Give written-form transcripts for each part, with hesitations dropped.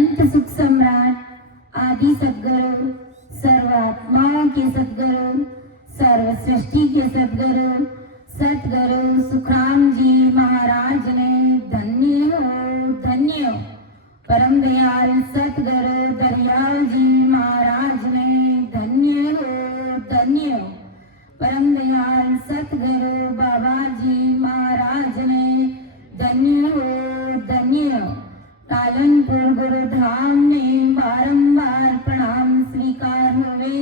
अनंत सुख सम्राट आदि सद्गुरु, सर्व आत्माओं के सद्गुरु, सर्व सृष्टि के सद्गुरु, सतगुरु सुखराम जी महाराज ने धन्य हो परम दयाल सतगुरु दरियाल जी महाराज ने धन्य हो परम दयाल सतगुरु बाबा जी महाराज ने धन्य हो। कालनपुर गुरुधाम में बारंबार प्रणाम स्वीकार हुए।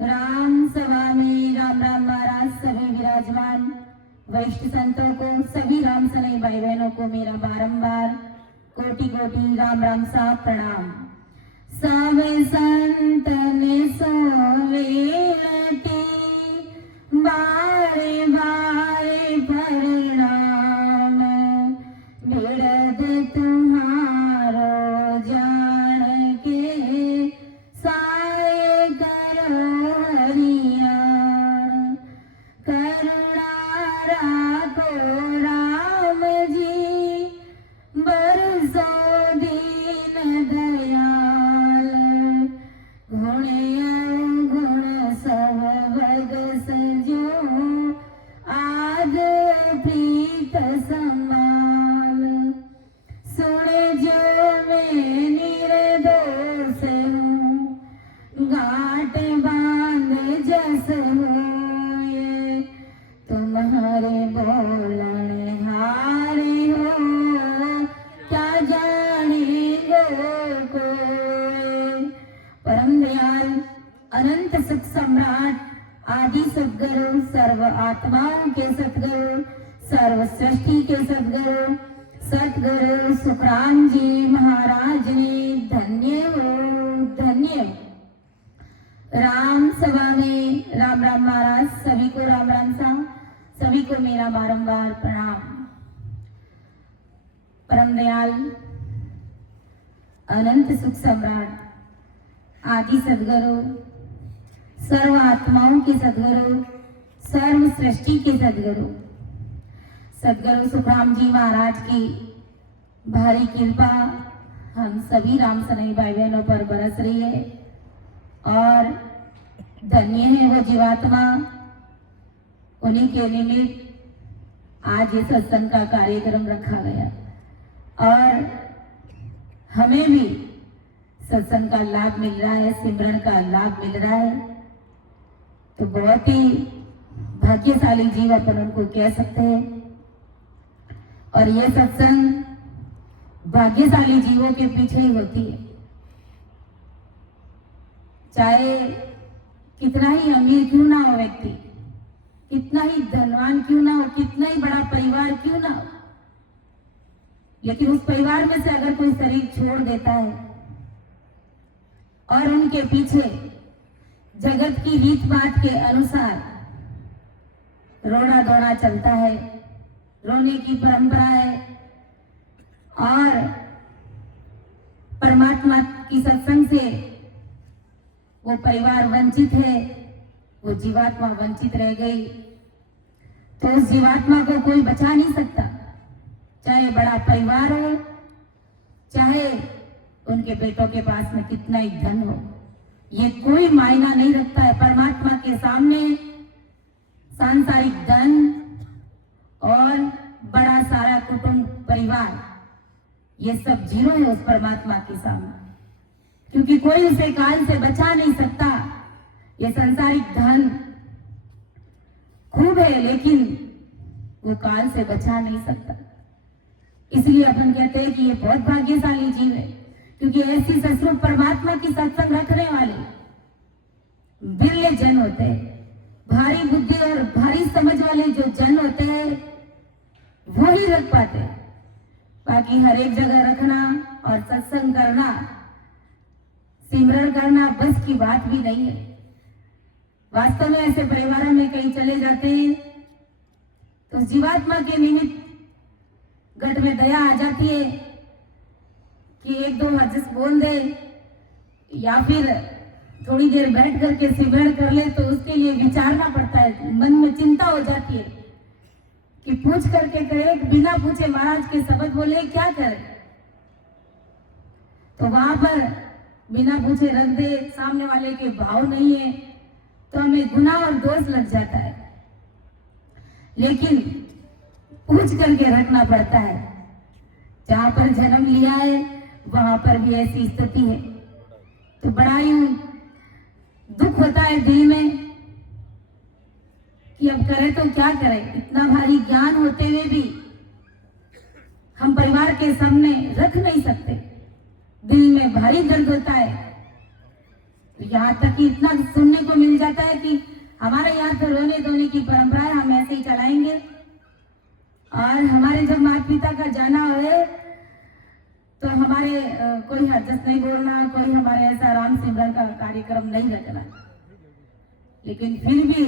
राम सभा में राम राम महाराज सभी विराजमान वरिष्ठ संतों को, सभी राम सनई भाई बहनों को मेरा बारंबार कोटि कोटि राम राम सा प्रणाम। सब संत ने सोवेती बारे बारे परिणाम, बिरद तुम्हारो जान के साए करो हरियाण। करुणा राखो राम जी बरसो दीन दयाल, गुण अवगुण सब भगस जो आद प्रीत संभाल। सुन जो मैं निर्दोष हूँ, गांठ बांध जस होए, तुम्हारे बोलने हारे हो, क्या जाने कोई। परम दयाल अनंत सुख सम्राट आदि सद्गुरु, सर्व आत्माओं के सद्गुरु, सर्व सृष्टि के सद्गुरु, सतगुरु सुखराम जी महाराज ने धन्य हो। राम सभा में राम राम महाराज सभी को राम राम सा, सभी को मेरा बारंबार प्रणाम। परम दयाल अनंत सुख सम्राट आदि सद्गुरु, सर्व आत्माओं के सद्गुरु, सर्व सृष्टि के सद्गुरु, सद्गुरु सुखराम जी महाराज की भारी कृपा हम सभी राम सनई भाई बहनों पर बरस रही है। और धन्य है वो जीवात्मा, उन्हीं के निमित्त आज ये सत्संग का कार्यक्रम रखा गया और हमें भी सत्संग का लाभ मिल रहा है, सिमरन का लाभ मिल रहा है। तो बहुत ही भाग्यशाली जीव अपन उनको कह सकते हैं। और ये सत्संग भाग्यशाली जीवों के पीछे ही होती है। चाहे कितना ही अमीर क्यों ना हो व्यक्ति, कितना ही धनवान क्यों ना हो, कितना ही बड़ा परिवार क्यों ना हो, लेकिन उस परिवार में से अगर कोई शरीर छोड़ देता है और उनके पीछे जगत की रीत बात के अनुसार रोना धोना चलता है, रोने की परंपरा है और परमात्मा की सत्संग से वो परिवार वंचित है, वो जीवात्मा वंचित रह गई, तो उस जीवात्मा को कोई बचा नहीं सकता। चाहे बड़ा परिवार हो, चाहे उनके बेटों के पास में कितना ही धन हो, ये कोई मायना नहीं रखता है। परमात्मा के सामने सांसारिक धन और बड़ा सारा कुटुंब परिवार ये सब जीरो है उस परमात्मा के सामने, क्योंकि कोई उसे काल से बचा नहीं सकता। ये संसारिक धन खूब है लेकिन वो काल से बचा नहीं सकता। इसलिए अपन कहते हैं कि ये बहुत भाग्यशाली जीव है, क्योंकि ऐसी सचमुच परमात्मा की सत्संग रखने वाले बिरले जन होते हैं। भारी बुद्धि और भारी समझ वाले जो जन होते हैं वो ही रख पाते हैं। बाकी हर एक जगह रखना और सत्संग करना, सिमरन करना बस की बात भी नहीं है। वास्तव में ऐसे परिवारों में कहीं चले जाते हैं तो जीवात्मा के निमित्त गट में दया आ जाती है कि एक दो हजस बोल दे या फिर थोड़ी देर बैठ करके सिमरन कर ले, तो उसके लिए विचारना पड़ता है, मन में चिंता हो जाती है कि पूछ करके करे, बिना पूछे महाराज के शब्द बोले क्या करे। तो वहां पर बिना पूछे रख दे, सामने वाले के भाव नहीं है तो हमें गुनाह और दोष लग जाता है। लेकिन पूछ करके रखना पड़ता है। जहां पर जन्म लिया है वहां पर भी ऐसी स्थिति है, तो बड़ा ही दुख होता है दिल में कि अब करें तो क्या करें। इतना भारी ज्ञान होते हुए भी हम परिवार के सामने रख नहीं सकते, दिल में भारी दर्द होता है। तो यहाँ तक कि इतना सुनने को मिल जाता है कि हमारे यहाँ तो रोने धोने की परंपरा है, हम ऐसे ही चलाएंगे, और हमारे जब माता पिता का जाना हो तो हमारे कोई हरजस नहीं बोलना, कोई हमारे ऐसा राम सिमरन का कार्यक्रम नहीं रखना। लेकिन फिर भी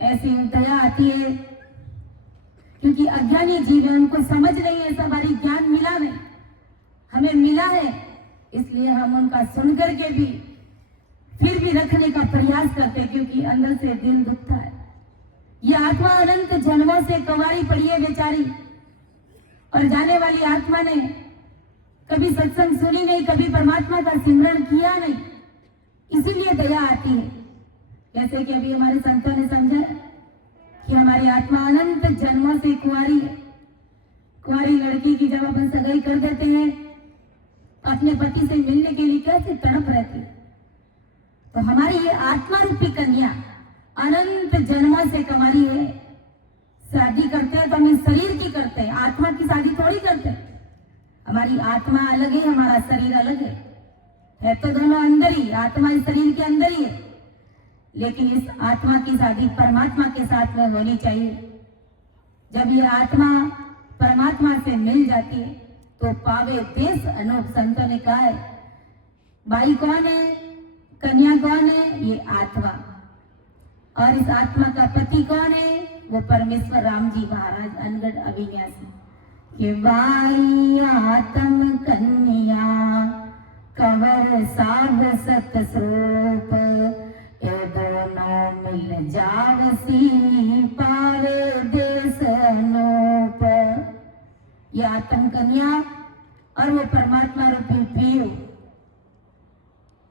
ऐसी दया आती है, क्योंकि अज्ञानी जीव है, उनको समझ नहीं है, सब हमारी ज्ञान मिला नहीं, हमें मिला है, इसलिए हम उनका सुन करके भी फिर भी रखने का प्रयास करते, क्योंकि अंदर से दिल दुखता है। ये आत्मा अनंत जन्मों से कुंवारी पड़ी है बेचारी, और जाने वाली आत्मा ने कभी सत्संग सुनी नहीं, कभी परमात्मा का सिमरन किया नहीं, इसीलिए दया आती है। जैसे कि अभी हमारे संतों ने समझा कि हमारी आत्मा अनंत जन्मों से कुंवारी है। कुंवारी लड़की की जब अपन सगाई कर देते हैं, अपने पति से मिलने के लिए कैसे तड़प रहती है, तो हमारी ये आत्मा रूपी कन्या अनंत जन्मों से कुंवारी है। शादी करते हैं तो हमें शरीर की करते हैं, आत्मा की शादी थोड़ी करते हैं। हमारी आत्मा अलग है, हमारा शरीर अलग है तो दोनों अंदर ही, आत्मा इस शरीर के अंदर ही है। लेकिन इस आत्मा की शादी परमात्मा के साथ में होनी चाहिए। जब ये आत्मा परमात्मा से मिल जाती है तो पावे देश अनूप। संतों ने कहा है, बाई कौन है, कन्या कौन है, ये आत्मा, और इस आत्मा का पति कौन है, वो परमेश्वर राम जी महाराज अनगढ़ अविनाशी। कि बाई आत्म कन्या कंवर साध सत स्वरूप, ये दोनों मिल जावसी पावे देश अनूप। ये आत्म कन्या और वो परमात्मा रूपी प्रिय,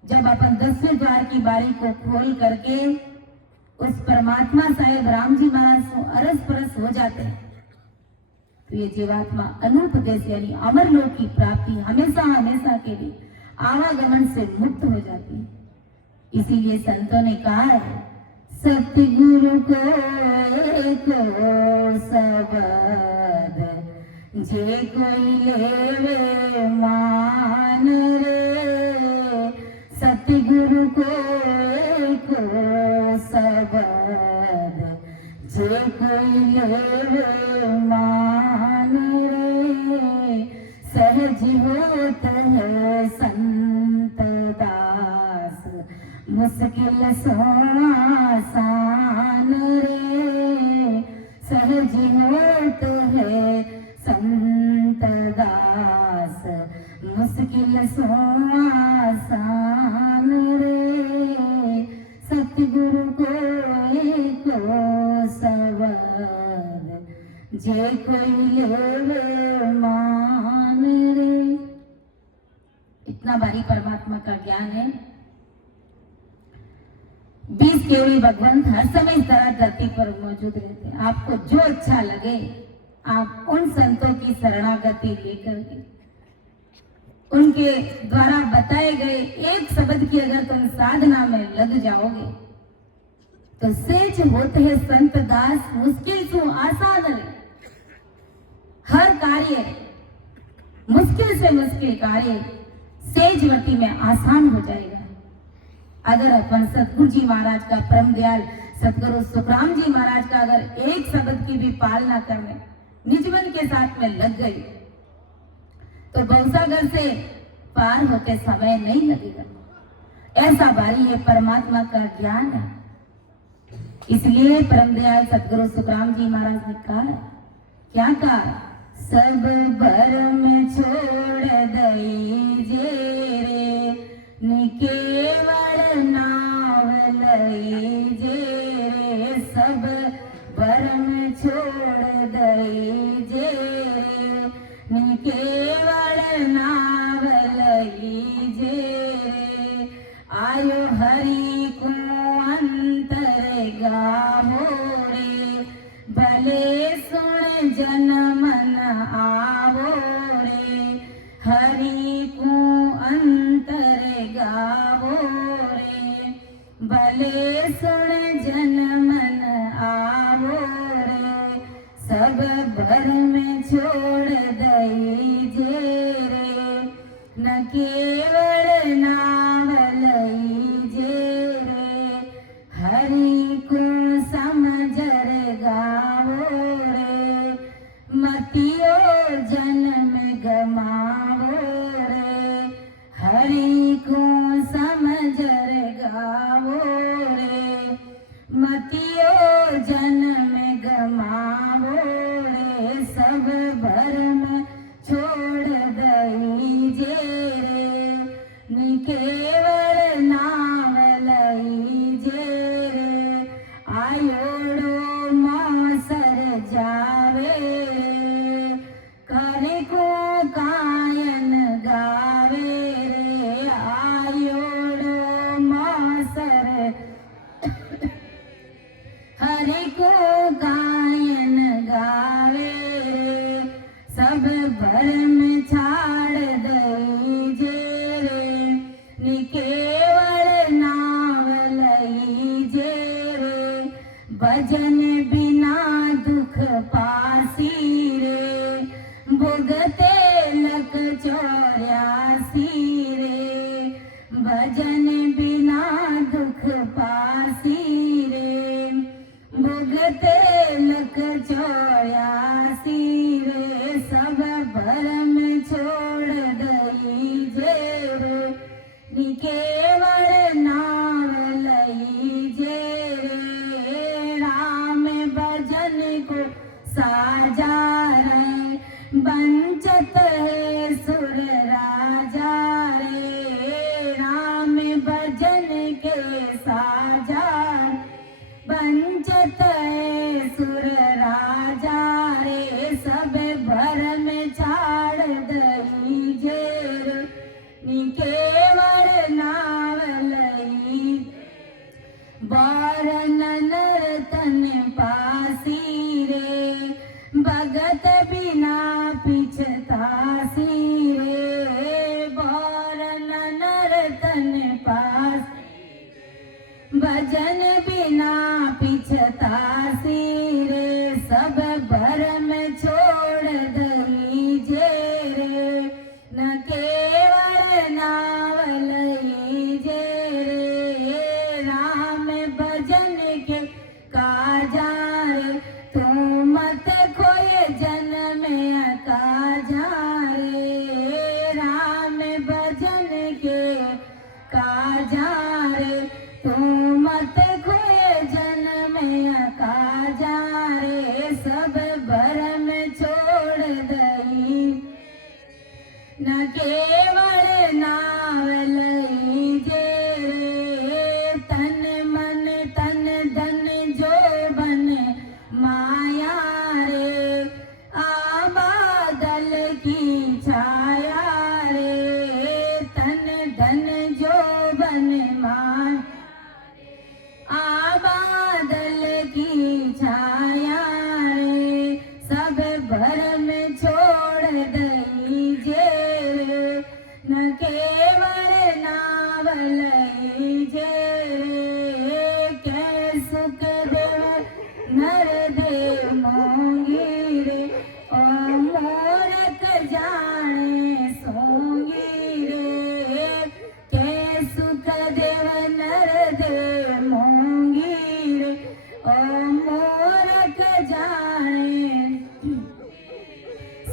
जब अपन 10वें द्वार की बारी को खोल करके उस परमात्मा साहेब राम जी महाराज को अरस परस हो जाते हैं, तो ये जीवात्मा अनूप देश यानी अमर लोक की प्राप्ति हमेशा हमेशा के लिए आवागमन से मुक्त हो जाती है। इसीलिए संतों ने कहा है, सतगुरु को एक शब्द जे कोई लेवे मान रे, सतगुरु को एक शब्द जे कोई लेवे मान रे, सहज होत है संत दास मुश्किल सो आसान रे, सहज होत है संत दास मुश्किल सो आसान रे, सतगुरु को एक शब्द जे कोई लेवे मान रे। इतना भारी परमात्मा का ज्ञान है। 20 केवली भगवंत हर समय इस तरह धरती पर मौजूद रहते हैं। आपको जो अच्छा लगे आप उन संतों की शरणागति लेकर के उनके द्वारा बताए गए एक शब्द की अगर तुम साधना में लग जाओगे तो सेज होते हैं संत दास मुश्किल सु आसान रे। हर कार्य मुश्किल से मुश्किल कार्य सेजवती में आसान हो जाएगा। अगर अपन सतगुरु जी महाराज का परम दयाल सतगुरु सुखराम जी महाराज का अगर एक शब्द की भी पालना करने निजमन के साथ में लग गई तो बहुसागर से पार होते समय नहीं लगेगा। ऐसा भारी ये परमात्मा का ज्ञान है। इसलिए परम दयाल सतगुरु सुखराम जी महाराज ने कहा है, क्या कहा, सब भरम छोड़ दईजे रे, निकेवल नाव लईजे रे, सब भरम छोड़ दईजे रे, निकेवल नाव अंतर गावो रे, भले सुन जन मन आवो रे, सब भरम छोड़ दईजे रे, न केवल नाम लईजे रे, हरि को समझर गावो रे, मतियो जन्म गमावो रे, हरि को समझर गावो रे, मतियो जन्म गमावो रे, सब भरम छोड़ दईजे रे, केवल नाम लईजे रे, आयोड़ो मौसर जावे रे, करे को कायन गावे रे, आयोड़ो मौसर हरि को गायन गावे रे, सब भरम छाड़ दईजे रे, केवल नाम लईजे रे, भजन बिना दुख पासी रे, भुगते लक 84 रे, भजन बिना दुख पासी रे, भुगते लक 84 रे, सब भरम छोड़ दईजे रे, केवल नाम लईजे रे, राम भजन को साजा रे, बंचत है सुर राजा रे, राम भजन के साजा, बंचत है सुर राजा रे, सब भरम छाड़ दईजे रे, केवल नाम लई, बारन नरतन पासी रे, भगत बिना पिछतासी रे, बारन नरतन पासी, भजन बिना पिछतासी रे, सब भरम छोड़ दईजे रे, न केवल नाम लईजे रे, राम भजन के काजा रे, तू मत खोए जन्म काजा रे, राम भजन के काजा रे, तू मत खोए जन्म काजा रे, सब भरम छोड़ दई, न केवल नाम लईजे रे, तन मन तन धन जो बन माया रे, आबादल की छाया रे, तन धन जो बन माया, आबादल की छाया रे, सब भरम छोड़ दईजे रे, न केवल नाम लईजे रे, कै सुख देव नर दे मोंगी रे, ओ मोरक जाने सोंगी रे, कै सुख देव नर दे मोंगी रे, ओ मोरक जाने,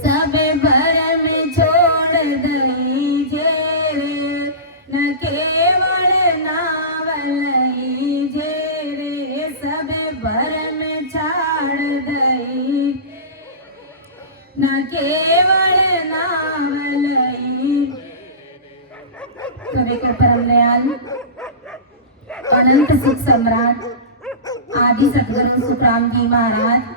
सब भरम छोड़ दईजे रे, न केवल नाम लईजे रे, सब भरम छाड़ दई, न केवल नाम लई। कवि को परम दयाल अनंत सुख सम्राट आदि सतगुरु सुखराम जी महाराज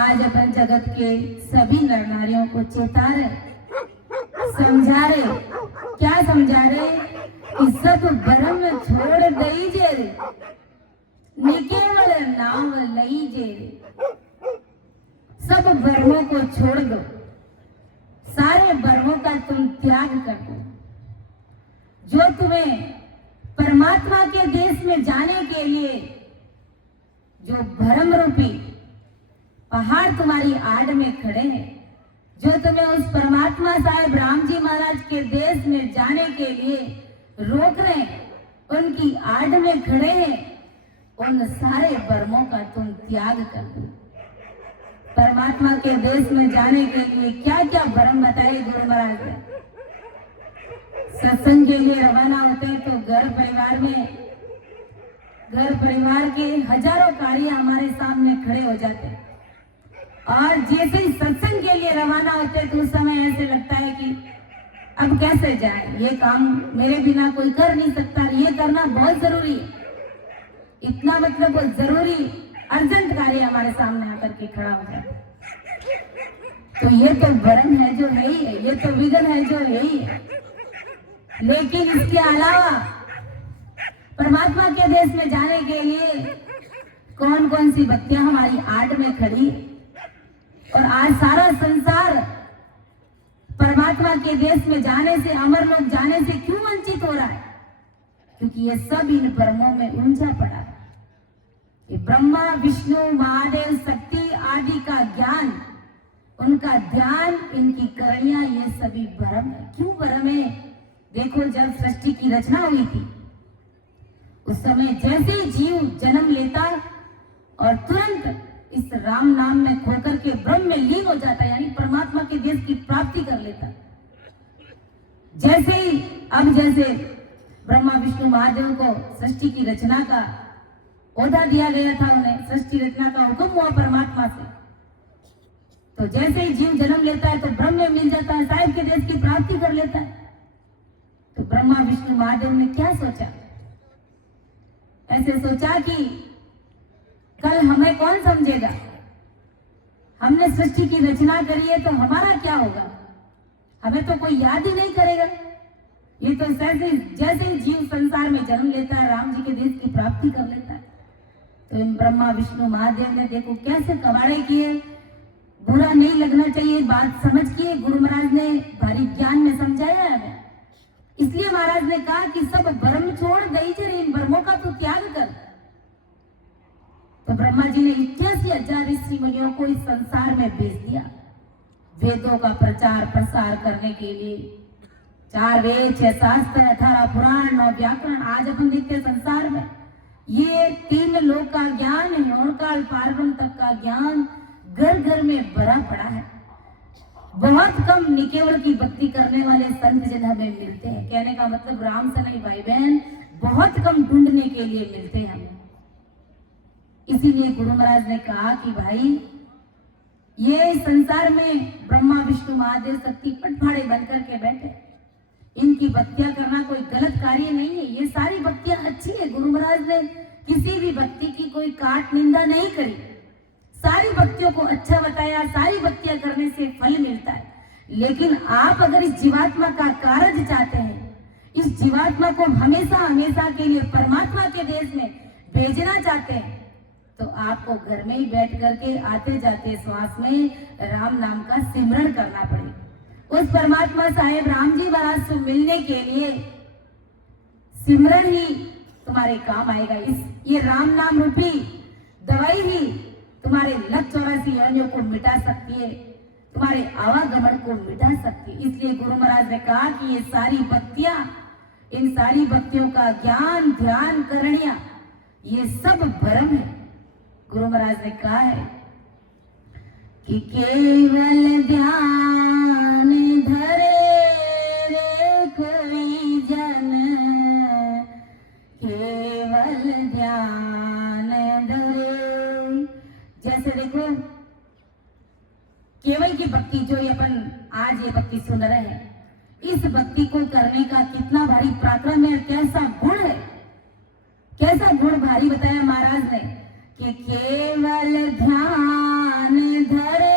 आज अपन जगत के सभी नर नारियों को चेता रहे, समझा रहे। क्या समझा रहे? कि सब भरम छोड़ दईजे रे, निकेवल नाम लईजे रे। सब भरमों को छोड़ दो, सारे भरमों का तुम त्याग कर दो, जो तुम्हें परमात्मा के देश में जाने के लिए जो भ्रम रूपी पहाड़ तुम्हारी आड़ में खड़े हैं, जो तुम्हें उस परमात्मा साहेब राम जी महाराज के देश में जाने के लिए रोक रहे हैं, उनकी आड़ में खड़े हैं, उन सारे भ्रमों का तुम त्याग कर दो। परमात्मा के देश में जाने के लिए क्या क्या भ्रम बताए गुरु महाराज ने। सत्संग के लिए रवाना होते हैं तो घर परिवार के हजारों कार्य हमारे सामने खड़े हो जाते हैं, और जैसे ही सत्संग के लिए रवाना होते हैं तो उस समय ऐसे लगता है कि अब कैसे जाए, ये काम मेरे बिना कोई कर नहीं सकता, ये करना बहुत जरूरी है। इतना मतलब बहुत जरूरी अर्जेंट कार्य हमारे सामने आकर के खड़ा हो जाता है। तो ये तो भ्रम है जो है ही है, ये तो विघ्न है जो है ही है। लेकिन इसके अलावा परमात्मा के देश में जाने के लिए कौन कौन सी बत्तियां हमारी आड़ में खड़ी, और आज सारा संसार परमात्मा के देश में जाने से, अमर लोग जाने से क्यों वंचित हो रहा है? क्योंकि ये सब इन भ्रमों में उलझा पड़ा है। ये ब्रह्मा विष्णु महादेव शक्ति आदि का ज्ञान, उनका ध्यान, इनकी करणियां, ये सभी भ्रम है। क्यों भ्रम है? देखो, जब सृष्टि की रचना हुई थी उस समय जैसे ही जीव जन्म लेता और तुरंत इस राम नाम में खोकर के ब्रह्म में लीन हो जाता, यानी परमात्मा के देश की प्राप्ति कर लेता। जैसे ही जैसे ब्रह्मा विष्णु महादेव को सृष्टि की रचना का ओहदा दिया गया था, उन्हें सृष्टि रचना का हुक्म हुआ परमात्मा से, तो जैसे ही जीव जन्म लेता है तो ब्रह्म में मिल जाता है, साहिब के देश की प्राप्ति कर लेता है। तो ब्रह्मा विष्णु महादेव ने क्या सोचा? ऐसे सोचा कि कल हमें कौन समझेगा, हमने सृष्टि की रचना करी है तो हमारा क्या होगा, हमें तो कोई याद ही नहीं करेगा। ये तो जैसे ही जीव संसार में जन्म लेता है, राम जी के देश की प्राप्ति कर लेता है। तो इन ब्रह्मा विष्णु महादेव ने देखो कैसे कवाड़े किए। बुरा नहीं लगना चाहिए, बात समझ के गुरु महाराज ने भारी ज्ञान में समझाया है। इसलिए महाराज ने कहा कि सब भ्रम छोड़ दई चले, इन भ्रमों का तो त्याग कर। तो ब्रह्मा जी ने 81,000 ऋषि मुनियों को इस संसार में भेज दिया वेदों का प्रचार प्रसार करने के लिए। 4 वेद, 6 शास्त्र, 18 पुराण, 9 व्याकरण। आज अपन देखते हैं संसार में ये 3 लोक का ज्ञान, हिरणकाल पारब्रह्म तक का ज्ञान घर घर में भरा पड़ा है। बहुत कम निकेवल की भक्ति करने वाले संत जन हमें मिलते हैं। कहने का मतलब राम सनई भाई बहन बहुत कम ढूंढने के लिए मिलते हैं हमें। इसीलिए गुरु महाराज ने कहा कि भाई ये संसार में ब्रह्मा विष्णु महादेव शक्ति पटफाड़े बनकर के बैठे, इनकी भक्तियां करना कोई गलत कार्य नहीं है। ये सारी भक्तियां अच्छी है। गुरु महाराज ने किसी भी भक्ति की कोई काट निंदा नहीं करी, सारी भक्तियों को अच्छा बताया। सारी भक्तियां करने से फल मिलता है। लेकिन आप अगर इस जीवात्मा का कार्य चाहते हैं, इस जीवात्मा को हमेशा हमेशा के लिए परमात्मा के देश में भेजना चाहते हैं, तो आपको घर में ही बैठ करके आते जाते श्वास में राम नाम का सिमरण करना पड़ेगा। उस परमात्मा साहेब राम जी महाराज से मिलने के लिए सिमरण ही तुम्हारे काम आएगा। ये राम नाम रूपी दवाई ही तुम्हारे लख 84 योनियों को मिटा सकती है, तुम्हारे आवागमन को मिटा सकती है। इसलिए गुरु महाराज ने कहा कि ये सारी भक्तियां, इन सारी भक्तियों का ज्ञान ध्यान करणिया, ये सब भ्रम है। गुरु महाराज ने कहा है कि केवल ध्यान धरे रे कोई जन, केवल ध्यान धरे। जैसे देखो केवल की भक्ति जो ये अपन आज ये भक्ति सुन रहे हैं, इस भक्ति को करने का कितना भारी पराक्रम है, कैसा गुण है, कैसा गुण भारी बताया महाराज ने कि केवल ध्यान धरे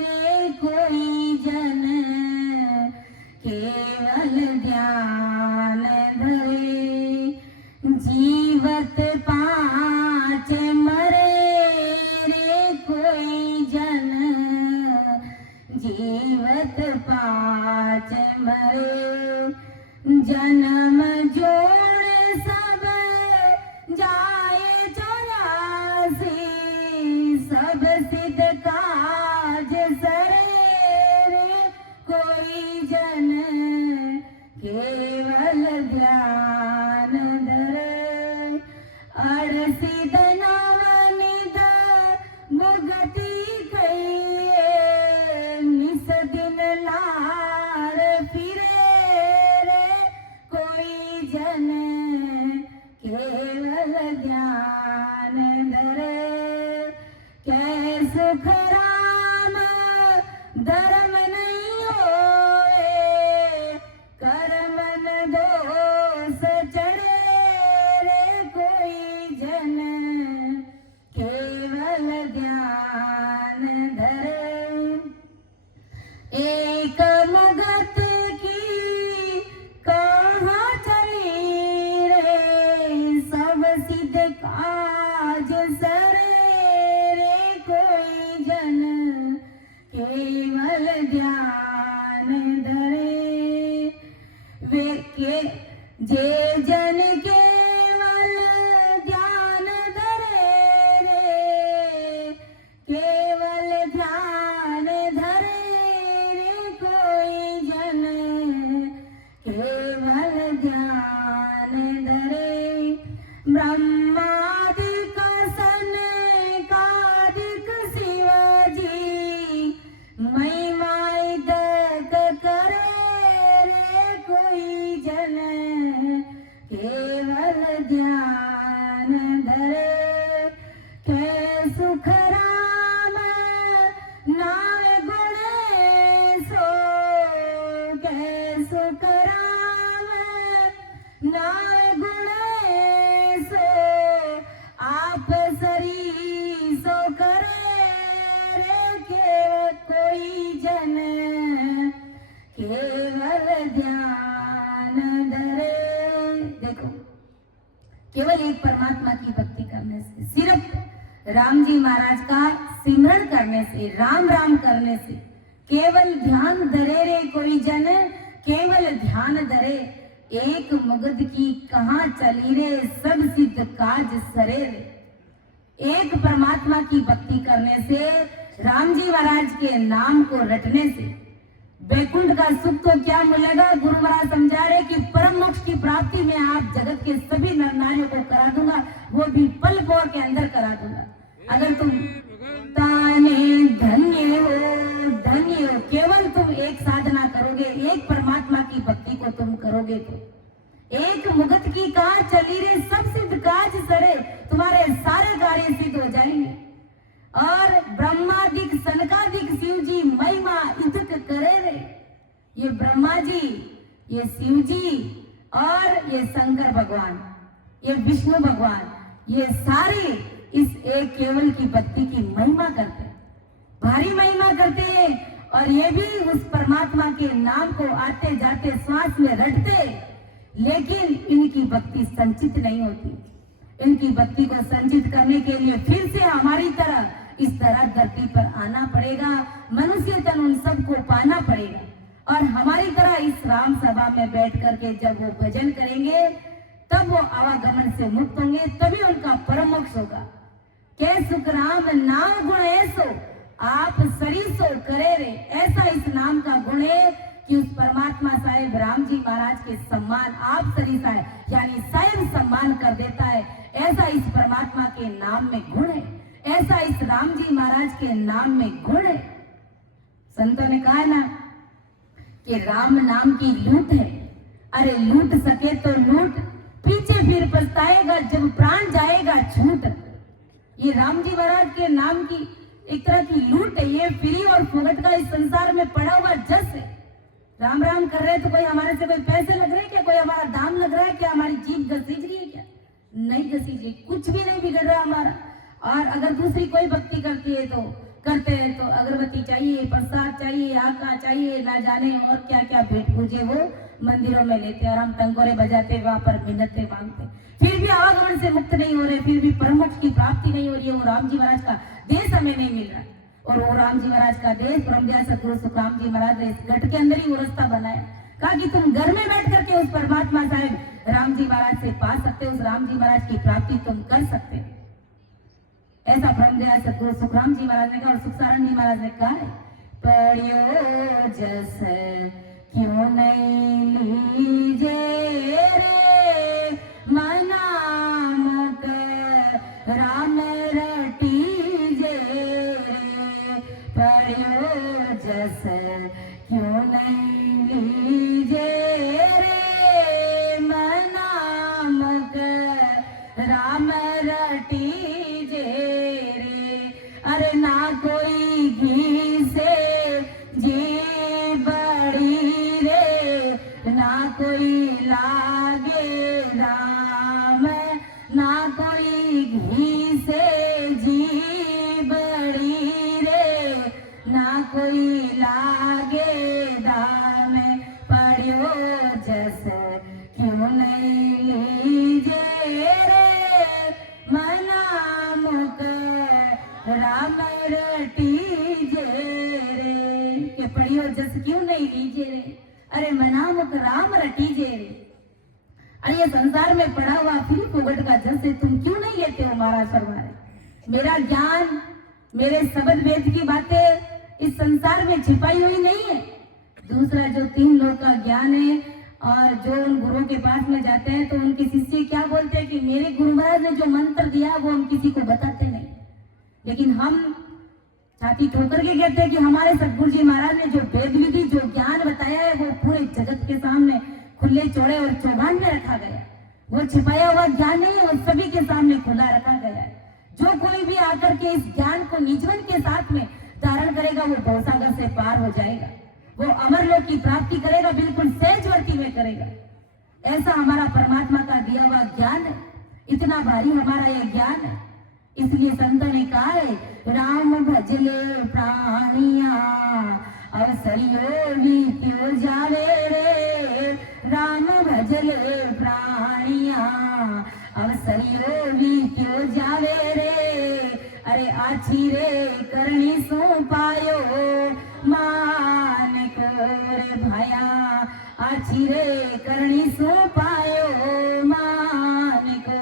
रे कोई जन, केवल ध्यान धरे जीवत पाँच मरे रे कोई जन, जीवत पाँच मरे जन्म जोड़ सब जाए 84, सब सिद्ध काज सरे कोई जन केवल ध्यान धरे। अड़सिद नवनिद मुगति कहिए निस दिन लार फिरे रे कोई जन केवल ध्यान धरे। कै सुख राम धर्म नहीं होए कर्मन दोष चढ़े रे कोई जन केवल ध्यान धरे। एक मुगत की कहाँ चली रे सब सिद्ध काज सरे रे कोई जन केवल ध्यान धरे। वे के जे जन केवल ध्यान धरे रे केवल ध्यान धरे रे कोई जन केवल ध्यान धरे। ब्रह्मादिक सनकादिक शिवजी महिमा दत्त करे रे कोई जन केवल ध्यान धरे। कै सुख राम नाम गुणेशो कै सुख राम नाम गुणेशो आप सरी सो करे रे केवल कोई जन केवल ध्यान धरे। देखो केवल एक परमात्मा की भक्ति करने से, सिर्फ राम जी महाराज का सिमरन करने से, राम राम करने से, केवल ध्यान धरे रे कोई जन केवल ध्यान धरे। एक मुगद की कहाँ चली रे सब सिद्ध काज सरे रे। एक परमात्मा की भक्ति करने से, राम जी महाराज के नाम को रटने से वैकुंठ का सुख तो क्या मिलेगा। गुरु महाराज समझा रहे कि परम मोक्ष की प्राप्ति में आप जगत के सभी नर नारियों को करा दूंगा, वो भी पल भर के अंदर करा दूंगा। अगर तुम ताने धन्य हो केवल तुम एक साधना करोगे, एक परमात्मा की भक्ति को तुम करोगे तो एक मुगत की कहाँ चली रे सब सिद्ध काज सरे, तुम्हारे सारे कार्य सिद्ध हो जाएंगे। और ब्रह्मादिक सनकादिक शिव जी महिमा इतक करे रे। ये ब्रह्मा जी, ये शिव जी और ये शंकर भगवान, ये विष्णु भगवान, ये सारे इस एक केवल की भक्ति की महिमा करते हैं, भारी महिमा करते हैं। और ये भी उस परमात्मा के नाम को आते जाते श्वास में रटते, लेकिन इनकी भक्ति संचित नहीं होती। इनकी भक्ति को संचित करने के लिए फिर से हमारी तरह इस तरह धरती पर आना पड़ेगा, मनुष्य तन उन सबको पाना पड़ेगा। और हमारी तरह इस राम सभा में बैठ करके जब वो भजन करेंगे तब वो आवागमन से मुक्त होंगे, तभी उनका परम मोक्ष होगा। कै सुख राम नाम गुण ऐसो आप सरीसो करे रे। ऐसा इस नाम का गुण है कि उस परमात्मा साहेब राम जी महाराज के सम्मान आप सरीसा है, यानी स्वयं सम्मान कर देता है। ऐसा इस परमात्मा के नाम में गुण है, ऐसा इस राम जी महाराज के नाम में गुण है। संतों ने कहा ना कि राम नाम की लूट है। अरे लूट सके तो लूट, पीछे फिर पछताएगा जब प्राण जाएगा छूट। ये राम जी महाराज के नाम की एक तरह की लूट है, ये फ्री और फुकट का इस संसार में पड़ा हुआ जस है। राम राम कर रहे तो कोई हमारे से कोई पैसे लग रहे हैं क्या, कोई हमारा दाम लग रहा है क्या, हमारी जीभ घसीज रही है क्या? नहीं घसीज रही, कुछ भी नहीं बिगड़ रहा हमारा। और अगर दूसरी कोई भक्ति करती है तो करते हैं तो अगरबत्ती चाहिए, प्रसाद चाहिए, आका चाहिए, ना जाने और क्या क्या भेंट पूजे वो मंदिरों में लेते और हम टंकोरे बजाते वहां पर मिन्नतें मांगते, फिर भी आवागमन से मुक्त नहीं हो रहे, फिर भी परम मोक्ष की प्राप्ति नहीं हो रही है। वो राम जी महाराज का देश हमें नहीं मिल रहा। और वो राम जी महाराज का देश परम दयाल सतगुरु सुखराम जी महाराज ने इस घट के अंदर ही वो रास्ता बनाया। कहा कि तुम घर में बैठ करके उस परमात्मा साहेब राम जी महाराज से पा सकते हो, उस राम जी महाराज की प्राप्ति तुम कर सकते हो। ऐसा ब्रह्मदयाल सतगुरु सुखराम जी महाराज ने कहा और सुखसारण जी महाराज ने कहा है, पढ़ियो जस क्यों नहीं लीजे रे मना मुख राम रटीजे रे, पढ़ियो जस क्यों नहीं लीजे रे मना मुख राम रटीजे रे। अरे ना कोई घी से जी बड़ी रे, ना कोई लागे राम, ना कोई घी से जी बड़ी रे, ना कोई लागे दाम, पढ़ियो जस क्यों नहीं लीजे रे मना मुख राम रटीजे रे, के पढ़ियो जस क्यों नहीं लीजे रे, अरे मना मुख राम रटीजे रे। अरे ये संसार में पड़ा हुआ फिर फुगट का जस है, तुम क्यों नहीं लेते हो महाराज फरमाए। मेरा ज्ञान, मेरे शब्द वेद की बातें इस संसार में छिपाई हुई नहीं है। दूसरा जो 3 लोक का ज्ञान है, और जो उन गुरुओं के पास में जाते हैं तो उनके शिष्य क्या बोलते हैं कि मेरे गुरु महाराज ने जो मंत्र दिया वो हम किसी को बताते नहीं, लेकिन हम छाती ठोकर के कहते हैं कि हमारे सतगुरु जी महाराज ने जो वेद विधि जो ज्ञान बताया है वो पूरे जगत के सामने खुले चौड़े और चौगान में रखा गया। वो छिपाया हुआ ज्ञान नहीं है, वो सभी के सामने खुला रखा गया है। जो कोई भी आकर के इस ज्ञान को निजवन के साथ में धारण करेगा वो भवसागर से पार हो जाएगा, वो अमर लोक की प्राप्ति करेगा, बिल्कुल सहजवर्ती में करेगा। ऐसा हमारा परमात्मा का दिया हुआ ज्ञान है, इतना भारी हमारा यह ज्ञान है। इसलिए संतों ने कहा है, राम भजले प्राणिया अवसरियो भी क्यों जावे रे, राम भजले प्राणिया अवसरियो भी क्यों जावे रे। अरे आछी रे करणी सो पायो मान को रे भाया, आछी रे करणी सो पायो मान को,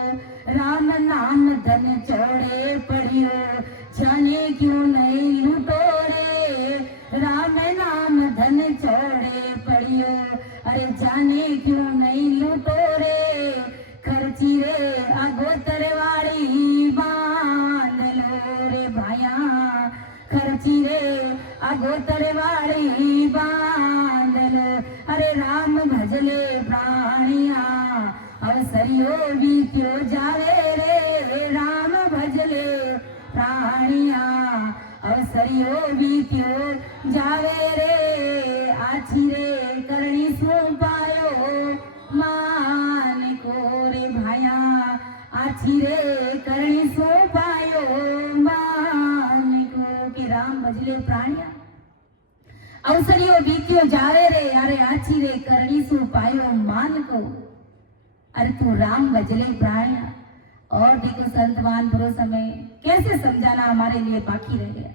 राम नाम धन चौड़े पड़ियो जाने क्यों नहीं लूटो रे, राम नाम धन चौड़े पड़ियो अरे जाने क्यों नहीं लूटो रे, खर्ची रे अगोतर वाली बांध लो रे भाया, खर्ची रे अगोतर वाली बांध लो। अरे राम भजले प्राणिया अवसरियो भी क्यों जावे रे, राम भजले प्राणिया अवसरियो भी क्यों जावे रे, आछी रे करणी सो पायो मान को रे भाया, आछी रे करणी सो पायो मान को। कि राम भजले प्राणिया अवसरियो भी क्यों जावे रे, अरे आछी रे करणी सो पायो मान को। अरे तू राम भजले प्राणिया। और देखो संत महापुरुष हमें कैसे समझाना हमारे लिए बाकी रह गया,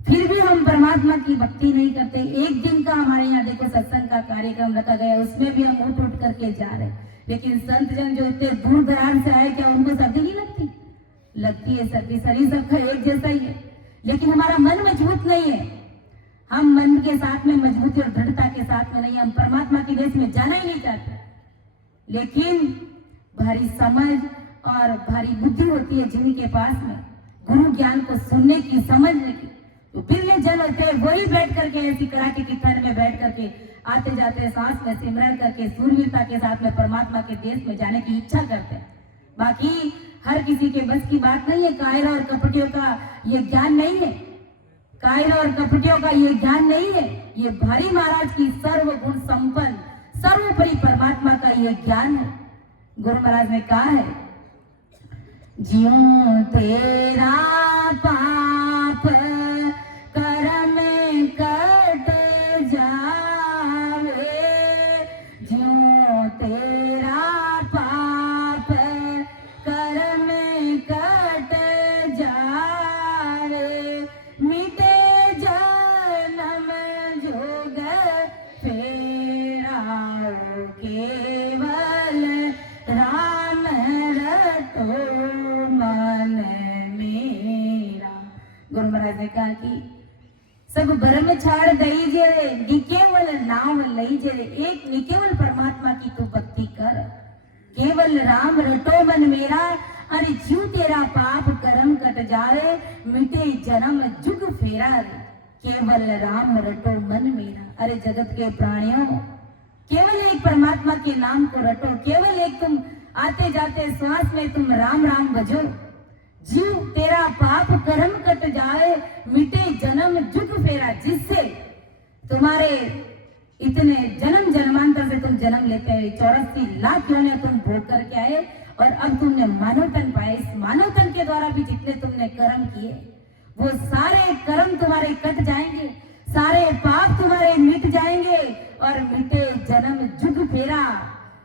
फिर भी हम परमात्मा की भक्ति नहीं करते। एक दिन का हमारे यहाँ देखो सत्संग का कार्यक्रम रखा गया, उसमें भी हम उठ उठ करके जा रहे, लेकिन संत जन जो इतने दूर दराज से आए, क्या उनको सर्दी नहीं लगती? लगती है सर्दी, शरीर सबका एक जैसा ही है, लेकिन हमारा मन मजबूत नहीं है। हम मन के साथ में मजबूती और दृढ़ता के साथ में नहीं, हम परमात्मा के देश में जाना ही नहीं चाहते, लेकिन भारी समझ और भारी बुद्धि होती है जिनके पास में गुरु ज्ञान को सुनने की, समझने की, तो बिरले जन होते हैं वही बैठ करके ऐसी कड़ाके की ठंड में बैठ करके आते जाते सांस में सिमरन करके सूरवीरता के साथ में परमात्मा के देश में जाने की इच्छा करते हैं। बाकी हर किसी के बस की बात नहीं है। कायर और कपटियों का ये ज्ञान नहीं है, कायर और कपटियों का ये ज्ञान नहीं है, ये भारी महाराज की सर्व गुण संपन्न सर्वोपरि परमात्मा का ये ज्ञान है। गुरु महाराज ने कहा है, ज्यों तेरा पाप कर्म कट जावे, ज्यों तेरा पाप कर्म कट जावे, मिटे जन्म जोग फेरा केवल राम रटो मन मेरा। गुरु महाराज ने कहा कि सब भ्रम छाड़ दईजे, निकेवल नाम लईजे, एक निकेवल परमात्मा की तू भक्ति कर, केवल राम रटो मन मेरा। अरे जीव तेरा पाप कर्म कट जाए, मिटे जन्म जुग फेरा रे, केवल राम रटो मन मेरा। अरे जगत के प्राणियों, केवल एक परमात्मा के नाम को रटो, केवल एक तुम आते जाते श्वास में तुम राम राम बजो, जीव तेरा पाप कर्म कट जाए, मिटे जन्म जुग फेरा। जिससे तुम्हारे इतने जन्म जन्मांतर से तुम जन्म लेते हैं, 84 लाख योनियां तुम भोग करके आए, और अब तुमने मानव तन पाए। इस मानव तन के द्वारा भी जितने तुमने कर्म किए, वो सारे कर्म तुम्हारे कट जाएंगे, सारे पाप तुम्हारे मिट जाएंगे, और मिटे जन्म जुग फेरा।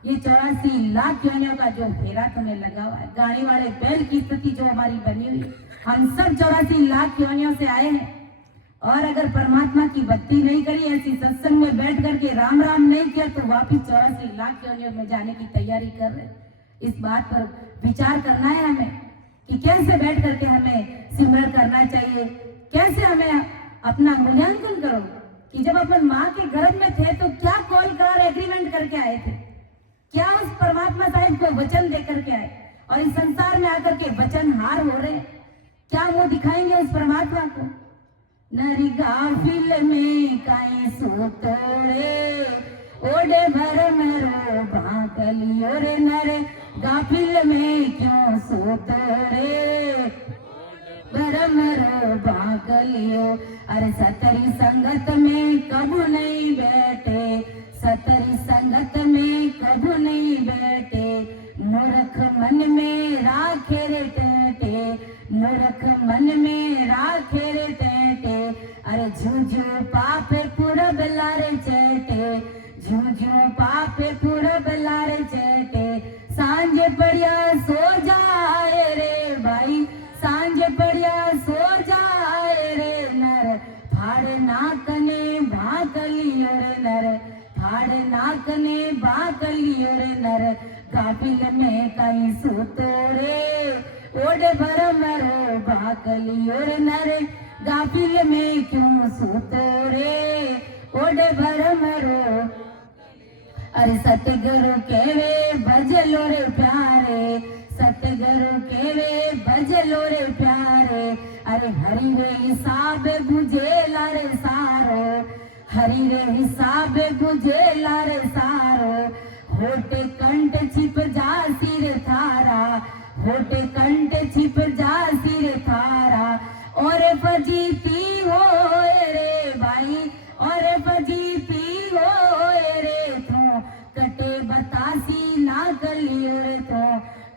ये 84 लाख योनियों का जो फेरा तुम्हें लगा हुआ है, गाड़ी वाले बैल की स्थिति जो हमारी बनी हुई, हम सब 84 लाख योनियों से आए हैं। और अगर परमात्मा की भक्ति नहीं करी, ऐसी सत्संग में बैठ करके राम राम नहीं किया, तो वापिस 84 लाख योनियों में जाने की तैयारी कर रहे। इस बात पर विचार करना है हमें कि कैसे बैठ करके हमें सिमरन करना चाहिए, कैसे हमें अपना मूल्यांकन करो कि जब अपन माँ के गर्भ में थे तो क्या कॉल करार एग्रीमेंट करके आए थे, क्या उस परमात्मा साहिब को वचन देकर के आए, और इस संसार में आकर के वचन हार हो रहे, क्या मुंह दिखाएंगे उस परमात्मा को। नरी गाफिल में काई सो तोड़े, ओडे भर मेरो भाकलियो रे, नरे गाफिल में क्यों सो तोड़े, भर मेरो भाकलियो। अरे सतरी संगत में कबू नहीं बैठे, सतरी संगत में कबू नहीं बैठे, मूर्ख मन में राखे रे टेटे, मूर्ख मन में राखे रे टेटे। अरे झूझू पापे पूरब लारे चेटे, झूझू पापे पूरब लारे चेटे। सांझ पड़िया सो जाए रे भाई, सांझ पड़िया सो जाए रे नर, फाड़ नाकने भाकलियो रे नर, फाड़ नाकने भाकलियो रे नर। गाफिल में कहीं सूतो रे, ओडे भर मरो भाकलियो रे नर, गाफिल में क्यों सूतो रे, ओडे भर मरो। अरे सतगुरु केवे भजलो रे प्यारे, सतगुरु केवे भजलो रे प्यारे। अरे हरि रे हिसाब बुझे लारे सारो, हरि रे हिसाब बुझे लारे सारो। होटे कंठ छिप जा सिर थारा, होटे कंठ छिप जा सिर थारा। और फजीती हो रे भाई, और फजीती हो रे तू, कटे बतासी ना गलियो रे तो,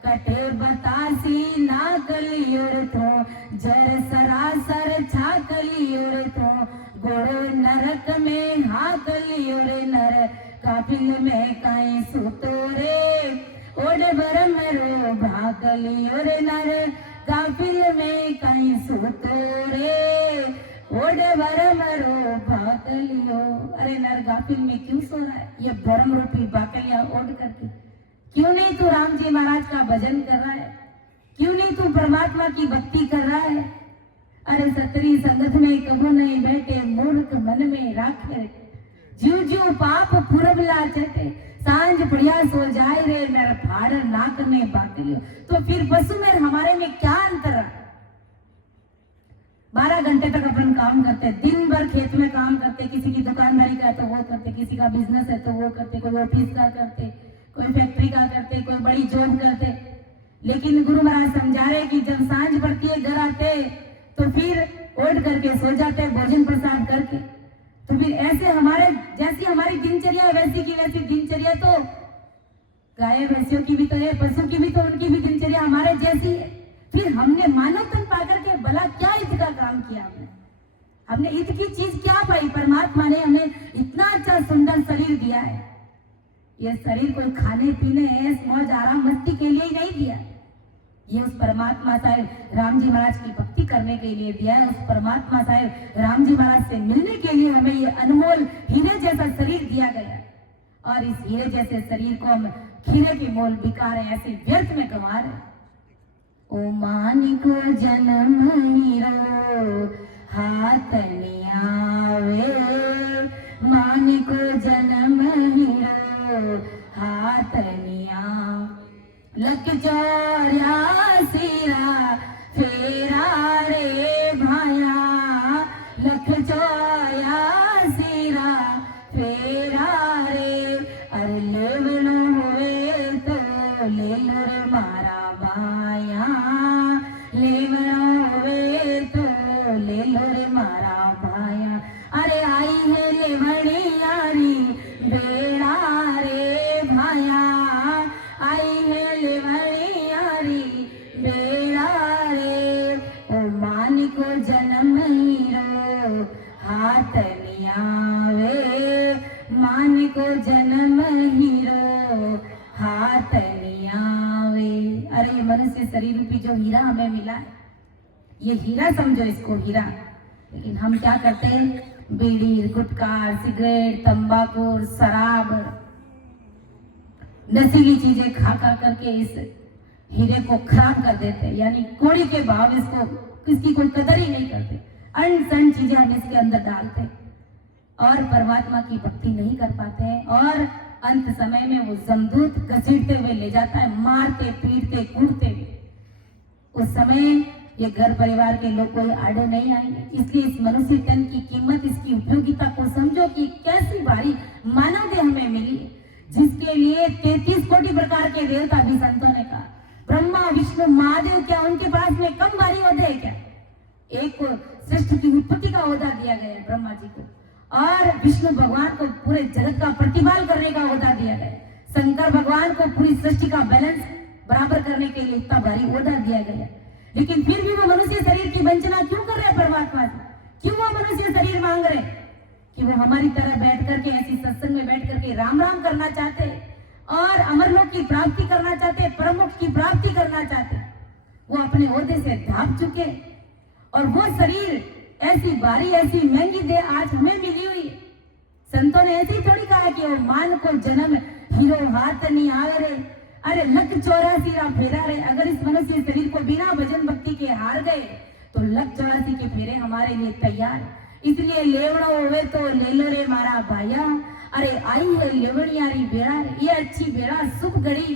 कटे बतासी ना गलियो रे तो। जर सरासर छाकलियो रे तो, गोड़ो नरक में हाकलियो रे नर। काफिल में काई सुतो रे, ओडे भर मेरो भाकलियो रे नर, काफिल में काई सुतो रे, ओडे भर मेरो भाकलियो। अरे नर गाफिल में क्यों सो रहा है, ये भरम रूपी भाकलिया ओढ़ करके? क्यों नहीं तू राम जी महाराज का भजन कर रहा है, क्यों नहीं तू परमात्मा की भक्ति कर रहा है? अरे सतरी संगत में कबू नहीं बैठे, मूर्ख मन में राखे, जीव जीव पाप पुरबला चटे। सांझ बढ़िया सो जाए रे मेरा, फाड़ नाक में बाकलियो। तो फिर पशु में हमारे में क्या अंतर है? 12 घंटे तक अपन काम करते, दिन भर खेत में काम करते, किसी की दुकानदारी का है तो वो करते, किसी का बिजनेस है तो वो करते, कोई ऑफिस का करते, कोई फैक्ट्री का करते, कोई बड़ी जॉब करते। लेकिन गुरु महाराज समझा रहे कि जब सांझ पड़ती है घर आते तो फिर ओढ़ करके सो जाते, भोजन प्रसाद करके। तो फिर ऐसे हमारे जैसी हमारी दिनचर्या वैसी की वैसी दिनचर्या तो गाय भैंसियों की भी तो है, पशु की भी तो उनकी भी दिनचर्या हमारे जैसी है। फिर हमने मानव तन पाकर के भला क्या हित का काम किया? हमने हित की चीज क्या पाई? परमात्मा ने हमें इतना अच्छा सुंदर शरीर दिया है। ये शरीर कोई खाने पीने ऐस मौज आराम मस्ती के लिए ही नहीं दिया, ये उस परमात्मा साहिब राम जी महाराज की भक्ति करने के लिए दिया है। उस परमात्मा साहिब राम जी महाराज से मिलने के लिए हमें ये अनमोल हीरे जैसा शरीर दिया गया है। और इस हीरे जैसे शरीर को हम खीरे की मोल बिका रहे, ऐसे व्यर्थ में गंवा रहे। ओ मानिक जन्म हीरो हाथ में आवे, मानिक जन्म हीरो हाथ में आवे। लख 84 फेरा रे भाया, लख 84 फेरा रे। अरे लेवनो हुए तो ले लो रे मारा भाया, लेवनो हुए तो ले लो रे मारा भाया। अरे आई है लेवनी यारी बेड़ा रे भाया, आई है लेवनी यारी बेड़ा रे। ओ मानिक जन्म हीरो हाथ में आवे, मानिक जन्म हीरो हाथ में आवे। अरे ये मनुष्य शरीर रूपी जो हीरा हमें मिला है, ये हीरा समझो इसको हीरा। लेकिन हम क्या करते हैं, बीड़ी, गुटखा, सिगरेट, तंबाकू, शराब, नशीली चीजें खा खा करके इस हीरे को खराब कर देते हैं। यानी कोड़ी के भाव इसको किसकी कोई कदर ही नहीं करते, अन सन चीजें हम इसके अंदर डालते और परमात्मा की भक्ति नहीं कर पाते हैं। और अंत समय में वो जमदूत घसीटते हुए ले जाता है, मारते पीटते कूटते हुए। उस समय ये घर परिवार के लोग कोई आड़े नहीं आएंगे। इसलिए इस मनुष्य तन की कीमत, इसकी उपयोगिता को समझो कि कैसी भारी मानव देह हमें मिली है, जिसके लिए 33 कोटि प्रकार के देवता भी संतों ने कहा। ब्रह्मा, विष्णु, महादेव, क्या उनके पास में कम भारी ओहदे है क्या? एक को सृष्टि की उत्पत्ति का ओहदा दिया गया है ब्रह्मा जी को, और विष्णु भगवान को पूरे जगत का प्रतिपाल करने का ओहदा दिया गया है। शंकर भगवान को पूरी सृष्टि का बैलेंस बराबर करने के लिए इतना भारी ओहदा दिया गया है। लेकिन फिर भी वो मनुष्य शरीर की वंचना क्यों कर रहे हैं परमात्मा से? क्यों वो मनुष्य शरीर मांग रहे हैं? कि वो हमारी तरह बैठ करके, ऐसी सत्संग में बैठ करके राम राम करना चाहते हैं और अमरलोक की प्राप्ति करना चाहते हैं, परमोक्ष की प्राप्ति करना चाहते हैं। वो अपने ओहदे से ढाप चुके और वो शरीर ऐसी भारी, ऐसी महंगी देह आज हमें मिली हुई है। संतों ने ऐसे ही थोड़ी कहा कि वो मान को जन्म हीरो हाथ नहीं आवे रे। अरे लख 84 फेरा रे। अगर इस मनुष्य शरीर को बिना भजन भक्ति के हार गए तो लख 84 के फेरे हमारे लिए तैयार। इसलिए लेवड़ो होवे तो ले लो रे मारा भाया। अरे आई है लेवड़ियारी बेड़ा, ये अच्छी बेड़ा सुख घड़ी,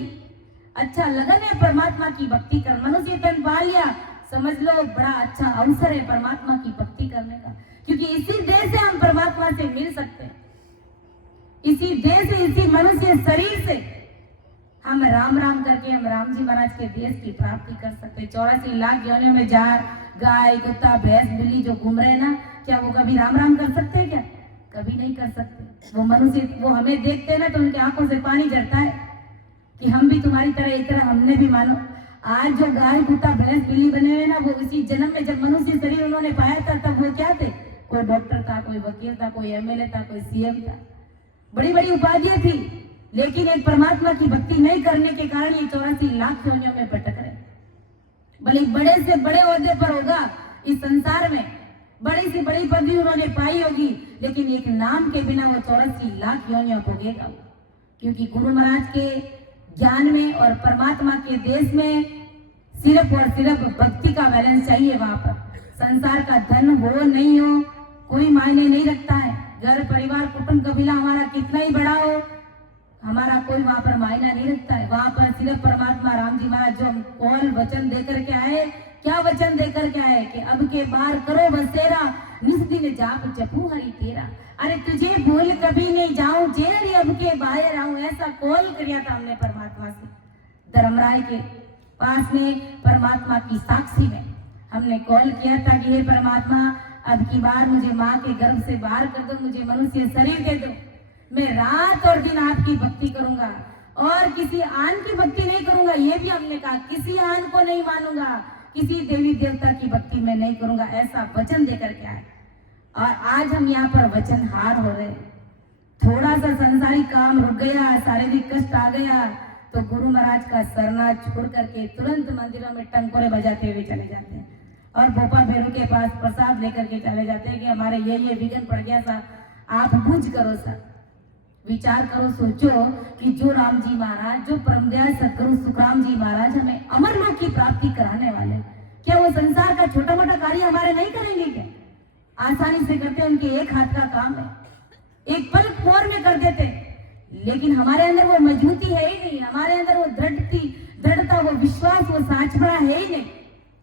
अच्छा लगन है परमात्मा की भक्ति कर। मनुष्य तन पा लिया, समझ लो बड़ा अच्छा अवसर है परमात्मा की भक्ति करने का, क्योंकि इसी देह से हम परमात्मा से मिल सकते हैं। इसी देह से, इसी मनुष्य शरीर से हम राम राम करके हम राम जी महाराज के देश की प्राप्ति कर सकते हैं। 84 लाख योनियों में जार, गाय, कुत्ता, भैंस, बिल्ली जो घूम रहे ना, क्या वो कभी राम राम कर सकते हैं? क्या कभी नहीं कर सकते। वो मनुष्य, वो हमें देखते हैं ना तो उनकी आंखों से पानी झरता है कि हम भी तुम्हारी तरह, एक तरह हमने भी मानो। आज जो गाय, कुत्ता, भैंस, बिल्ली बने हुए ना, वो इसी जन्म में जब मनुष्य शरीर उन्होंने पाया था तब वो क्या थे? कोई डॉक्टर था, कोई वकील था, कोई एमएलए था, कोई सीएम था, बड़ी बड़ी उपाधियां थी। लेकिन एक परमात्मा की भक्ति नहीं करने के कारण ये 84 लाख योनियों में भटक रहे। भले बड़े से बड़े ओहदे पर होगा इस संसार में, बड़ी से बड़ी पदवी उन्होंने पाई होगी, लेकिन एक नाम के बिना वो 84 लाख योनियों भोगेगा। क्योंकि गुरु महाराज के ज्ञान में और परमात्मा के देश में सिर्फ और सिर्फ भक्ति का बैलेंस चाहिए। वहां पर संसार का धन हो नहीं हो कोई मायने नहीं रखता है। घर परिवार कुटुंब कबीला हमारा कितना ही बड़ा हो, हमारा कोई वहां पर मायना नहीं रखता है। वहां पर सिर्फ परमात्मा राम जी महाराज जो हम कौन वचन देकर के आए, क्या वचन देकर के आए कि अब के बार करो बसेरा, निस दिन जाप जपू हरि तेरा। अरे तुझे भूल कभी नहीं जाऊं, जेरी अब के बाहर आऊं, ऐसा कॉल किया था हमने परमात्मा से। धर्मराय के पास में परमात्मा की साक्षी में हमने कॉल किया था कि हे परमात्मा, अब की बार मुझे माँ के गर्भ से बाहर कर दो, मुझे मनुष्य शरीर दे दो, मैं रात और दिन आपकी भक्ति करूंगा और किसी आन की भक्ति नहीं करूंगा। ये भी हमने कहा, किसी आन को नहीं मानूंगा, किसी देवी देवता की भक्ति में नहीं करूंगा, ऐसा वचन देकर के आए। और आज हम यहाँ पर वचन हार हो रहे। थोड़ा सा संसारिक काम रुक गया, शारीरिक कष्ट आ गया तो गुरु महाराज का सरना छोड़ करके तुरंत मंदिरों में टंकोरे बजाते हुए चले जाते हैं और भोपा भेरू के पास प्रसाद लेकर के चले जाते हैं कि हमारे ये विघ्न पड़ गया सा, आप बूझ करो सर। विचार करो, सोचो कि जो राम जी महाराज, जो परमदयाल सदगुरु सुखराम जी महाराज हमें अमरलोक की प्राप्ति कराने वाले, क्या वो संसार का छोटा मोटा कार्य हमारे नहीं करेंगे क्या? आसानी से करते, उनके एक हाथ का काम है, एक पलक फोर में कर देते। लेकिन हमारे अंदर वो मजबूती है ही नहीं, हमारे अंदर वो दृढ़ता, वो विश्वास, वो साझपड़ा है ही नहीं।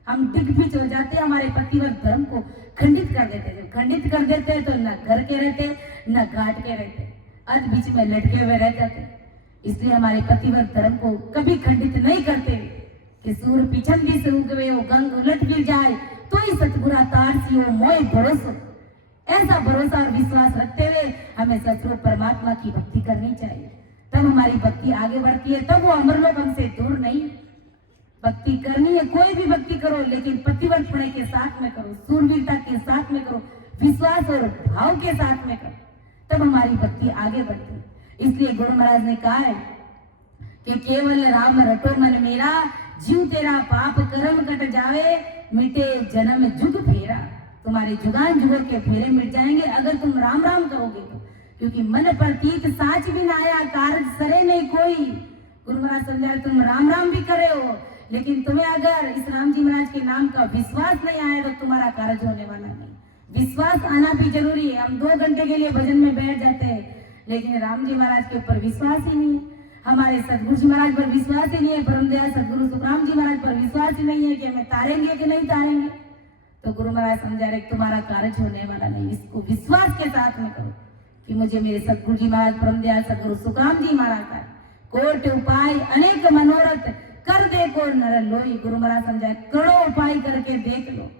हम दिग्भ्रमित हो जाते, हमारे पतिव्रत धर्म को खंडित कर देते। जब खंडित कर देते तो न घर के रहते न घाट के रहते, अर्ध बीच में लटके हुए रह जाते। इसलिए हमारे पतिव्रत धर्म को कभी खंडित नहीं करते कि सूर पिछंदी से उगवे वो गंग उलट गिर जाए तो ही सतगुरा तार सी हो मोय भरोसा। ऐसा भरोसा और विश्वास रखते हुए हमें सचमुच परमात्मा की भक्ति करनी चाहिए, तब हमारी भक्ति आगे बढ़ती है, तब वो अमरलोक हमसे दूर नहीं। भक्ति करनी है, कोई भी भक्ति करो, लेकिन पतिव्रतपणे के साथ में करो, सूरवीरता के साथ में करो, विश्वास और भाव के साथ में करो, तब हमारी भक्ति आगे बढ़ती है। इसलिए गुरु महाराज ने कहा है कि केवल राम रटो मन मेरा, जीव तेरा पाप कर्म कट जावे, मिटे जन्म जुग फेरा। तुम्हारे जुगान जुगों के फेरे मिट जाएंगे अगर तुम राम राम करोगे तो, क्योंकि मन प्रतीत साच भी ना आया, कारज सरे नहीं कोई। गुरु महाराज समझाए, तुम राम राम भी करे हो, लेकिन तुम्हें अगर इस राम जी महाराज के नाम का विश्वास नहीं आया तो तुम्हारा कार्य होने वाला नहीं। विश्वास आना भी जरूरी है। हम 2 घंटे के लिए भजन में बैठ जाते हैं, लेकिन राम जी महाराज के ऊपर विश्वास ही नहीं है, हमारे सदगुरु जी महाराज पर विश्वास ही नहीं है, परमदयाल सदगुरु सुखराम जी महाराज पर विश्वास ही नहीं है कि हमें तारेंगे कि नहीं तारेंगे, तो गुरु महाराज समझा रहे तुम्हारा कार्य होने वाला नहीं। इसको विश्वास के साथ में करो कि मुझे मेरे सदगुरु जी महाराज, परमदयाल सदगुरु सुखराम जी महाराज का कोट उपाय अनेक मनोरथ कर दे को नर लोई। गुरु महाराज समझाए, करोड़ों उपाय करके देख लो,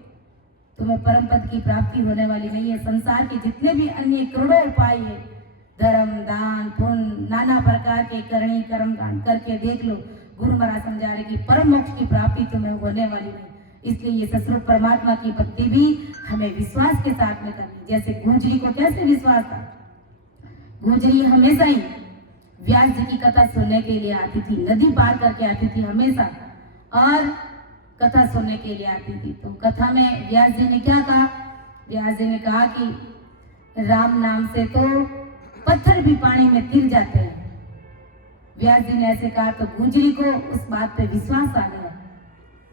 तुम्हें परम पद की प्राप्ति होने वाली नहीं है। संसार के जितने भी अन्य करोड़ों उपाय है, धर्म दान पुण्य नाना प्रकार के करणी कर्म कांड करके देख लो, गुरु महाराज समझा रहे कि परम मोक्ष की प्राप्ति तुम्हें होने वाली नहीं। इसलिए ये ससुर परमात्मा की भक्ति भी हमें विश्वास के साथ में करनी। जैसे गुजरी को कैसे विश्वास था, गुजरी हमेशा ही व्यास जी की कथा सुनने के लिए आती थी, नदी पार करके आती थी हमेशा, और कथा सुनने के लिए आती थी। तो कथा में व्यास जी ने क्या कहा, व्यास जी ने कहा कि राम नाम से तो पत्थर भी पानी में तिर जाते हैं। व्यास जी ने ऐसे कहा तो गुजरी को उस बात पे विश्वास आ गया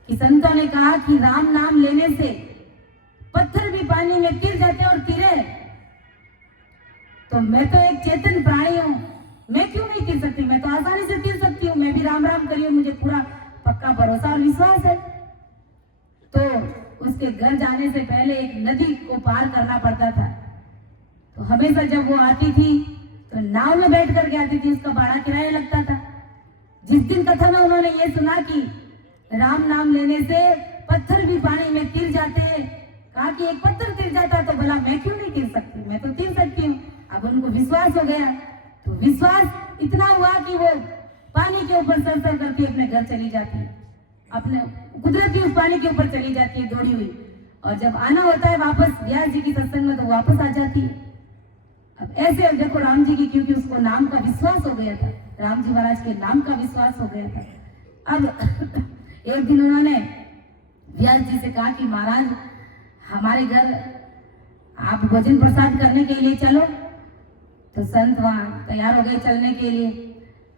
कि संतों ने कहा कि राम नाम लेने से पत्थर भी पानी में तिर जाते हैं और तिरे, तो मैं तो एक चेतन प्राणी हूं, मैं क्यों नहीं तिर सकती, मैं तो आसानी से तिर सकती हूँ, मैं भी राम राम करी हूँ, मुझे पूरा पक्का भरोसा और विश्वास है। तो उसके घर जाने से पहले एक नदी को पार करना पड़ता था, तो हमेशा जब वो आती थी तो नाव में बैठ करके आती थी, उसका भाड़ा किराया लगता था। जिस दिन कथा में उन्होंने ये सुना कि राम नाम लेने से पत्थर भी पानी में तिर जाते हैं, कहा कि एक पत्थर तिर जाता तो भला मैं क्यों नहीं तिर सकती, मैं तो तिर सकती हूँ। अब उनको विश्वास हो गया, तो विश्वास इतना हुआ कि वो पानी के ऊपर सर करती अपने घर चली जाती है, अपने कुदरती उस पानी के ऊपर चली जाती है दौड़ी हुई, और जब आना होता है वापस व्यास जी की सत्संग में तो वापस आ जाती है। अब ऐसे अब देखो राम जी की, क्योंकि उसको नाम का विश्वास हो गया था, राम जी महाराज के नाम का विश्वास हो गया था। अब एक दिन उन्होंने व्यास जी से कहा कि महाराज हमारे घर आप भोजन प्रसाद करने के लिए चलो, तो संत वहां तैयार हो गए चलने के लिए।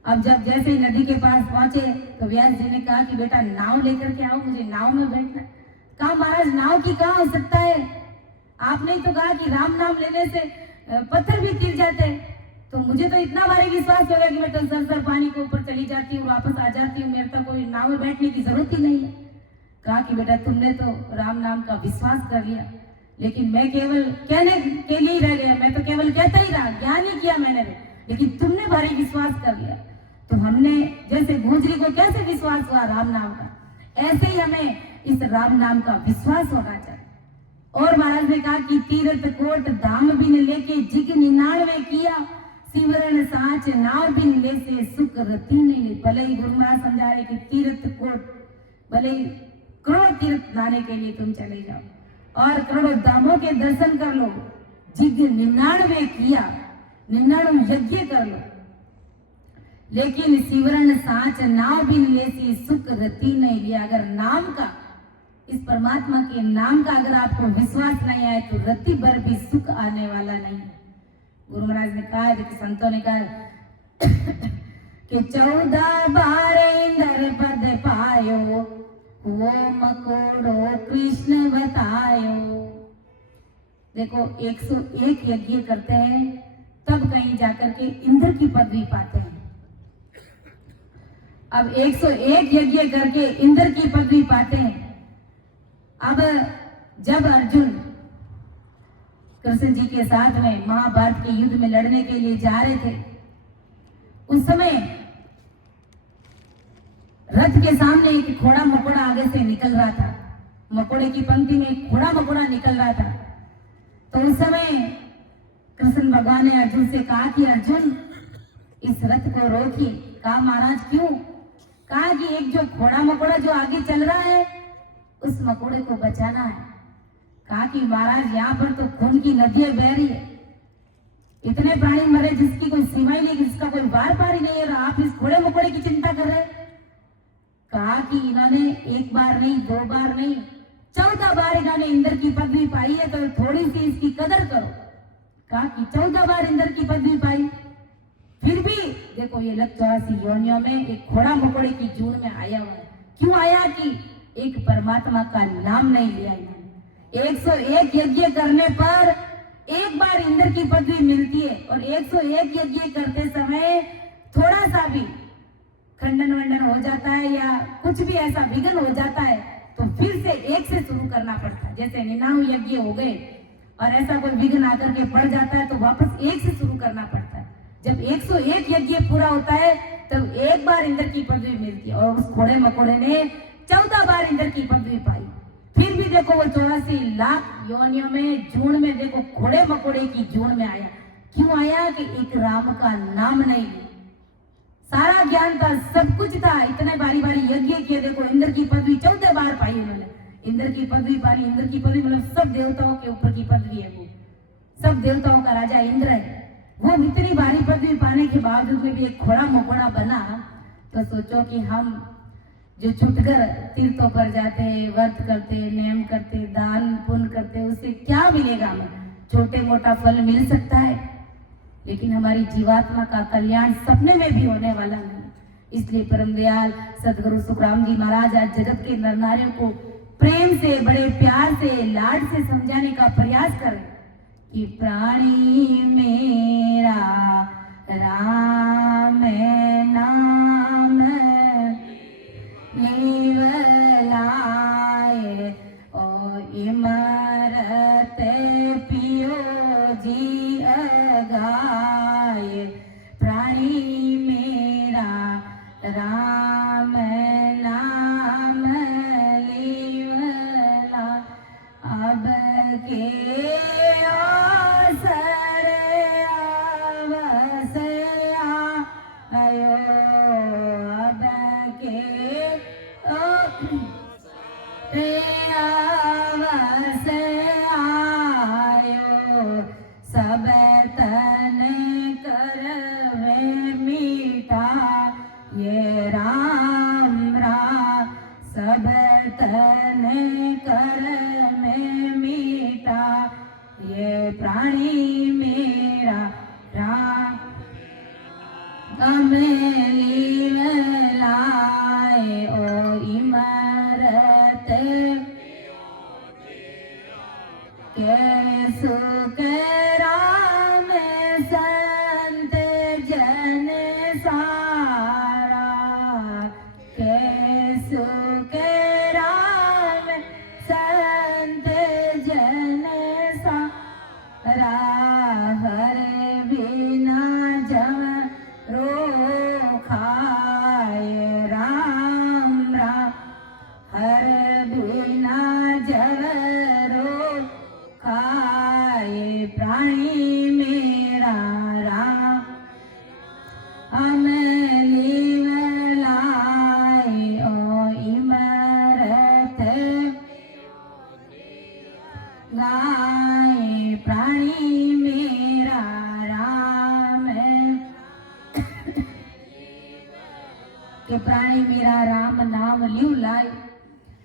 अब जब जैसे ही नदी के पास पहुंचे तो व्यास जी ने कहा कि बेटा नाव लेकर के आओ, मुझे नाव में बैठना। कहा महाराज नाव की कहाँ हो सकता है, आपने तो कहा कि राम नाम लेने से पत्थर भी तिर जाते हैं, तो मुझे तो इतना भारी विश्वास हो गया कि मैं तो सर पानी के ऊपर चली जाती हूँ, वापस आ जाती हूँ, मेरे तो कोई नाव में बैठने की जरूरत ही नहीं है। कहा कि बेटा तुमने तो राम नाम का विश्वास कर लिया, लेकिन मैं केवल कहने के लिए ही रह गया, मैं तो केवल कहता ही रहा, ज्ञान ही किया मैंने, लेकिन तुमने भारी विश्वास कर लिया। तो हमने जैसे गुजरी को कैसे विश्वास हुआ राम नाम का, ऐसे ही हमें इस राम नाम का विश्वास होना चाहिए। और महाराज ने कहा कि तीर्थ कोट धाम बिन लेके जिग 99 किया, सिमरन साच नाव बिन ले से सुख रति नहीं। भले ही गुरु महाराज समझा रहे कि तीर्थ कोट, भले ही करोड़ तीर्थ लाने के लिए तुम चले जाओ और करोड़ों धामों के दर्शन कर लो, जिग 99 किया, 99 यज्ञ कर लो, लेकिन सिमरन साच नाव बिन ले से सुख रति नहीं लिया। अगर नाम का, इस परमात्मा के नाम का अगर आपको विश्वास नहीं आए तो रत्ती भर भी सुख आने वाला नहीं। गुरु महाराज ने कहा, देखिए संतों ने कहा कि 14 बार इंद्र पद पायो, वो मकोड़ो कृष्ण बतायो। देखो 101 यज्ञ करते हैं तब कहीं जाकर के इंद्र की पदवी पाते हैं। अब 101 यज्ञ करके इंद्र की पदवी पाते हैं। अब जब अर्जुन कृष्ण जी के साथ में महाभारत के युद्ध में लड़ने के लिए जा रहे थे, उस समय रथ के सामने एक घोड़ा मकोड़ा आगे से निकल रहा था। मकोड़े की पंक्ति में एक घोड़ा मकोड़ा निकल रहा था। तो उस समय कृष्ण भगवान ने अर्जुन से कहा कि अर्जुन इस रथ को रोकिए। कहा महाराज क्यों? कहा कि एक जो घोड़ा मकोड़ा जो आगे चल रहा है उस मकोड़े को बचाना है। कहा कि महाराज यहाँ पर तो खून की नदियां बह रही है, इतने प्राणी मरे जिसकी कोई सीमा ही नहीं, जिसका कोई बार पार ही नहीं है, आप इस घोड़े मकोड़े की चिंता कर रहे हैं। कहा कि इन्होंने एक बार नहीं, 2 बार नहीं, 14 बार इन्होंने इंद्र की पदवी पाई है, तो थोड़ी सी इसकी कदर करो। कहा कि 14 बार इंद्र की पदवी पाई, फिर भी देखो ये लग 84 योनियों में एक घोड़ा मकोड़े की जून में आया हुआ है। क्यों आया? कि एक परमात्मा का नाम नहीं लिया इन्होंने। 101 यज्ञ करने पर एक बार इंद्र की पदवी मिलती है, और 101 यज्ञ करते समय थोड़ा सा भी खंडन वंडन हो जाता है या कुछ भी ऐसा विघ्न हो जाता है तो फिर से एक से शुरू करना पड़ता है। जैसे 99 यज्ञ हो गए और ऐसा कोई विघ्न आकर के पड़ जाता है तो वापस एक से शुरू करना पड़ता है। जब 101 यज्ञ पूरा होता है तब एक बार इंद्र की पदवी मिलती है, और उस घोड़े मकोड़े ने 14 बार इंद्र की पदवी पाई। फिर भी देखो वो 84 लाख योनियों में जून में देखो घोड़े मकोड़े की जून में आया। क्यों आया? कि एक राम का नाम नहीं लिया। सारा ज्ञान था, सब कुछ था, इतने बारी बारी यज्ञ किए, देखो इंद्र की पदवी 14 बार पाई उन्होंने। इंद्र की पदवी पाई, इंद्र की पदवी मतलब सब देवताओं के ऊपर की पदवी है, वो सब देवताओं का राजा इंद्र है। वो इतनी भारी पदवी पाने के बावजूद में भी एक घोड़ा मकोड़ा बना। तो सोचो कि हम जो छुटकर तीर्थों पर जाते, व्रत करते, नियम करते, दान पुण्य करते, उससे क्या मिलेगा? हमें छोटे मोटा फल मिल सकता है, लेकिन हमारी जीवात्मा का कल्याण सपने में भी होने वाला नहीं। इसलिए परम दयाल सदगुरु सुखराम जी महाराज आज जगत के नर नारियों को प्रेम से, बड़े प्यार से, लाड से समझाने का प्रयास करें कि प्राणी मेरा राम नाम लाए, ओ इमरत पियो जी अगाए। प्राणी मेरा राम नाम लीवला, अब के अवसर अवस आयो, अब के अवस आयो। सब तन करवे मीठा ये राम राम, सब तन कर में मीठा ये प्राणी मेरा राम। अमेली लाए ओ इमरत के सुख राम संत जन सारा, के सुख राम संत जन सारा। हर बिना जम रो खाए राम राम, हर बिना जब रो खाए प्राणी मेरा राम। अमली लाए ओ इमरत गाए, प्राणी मेरा राम के प्राणी मेरा राम नाम लियो लाए।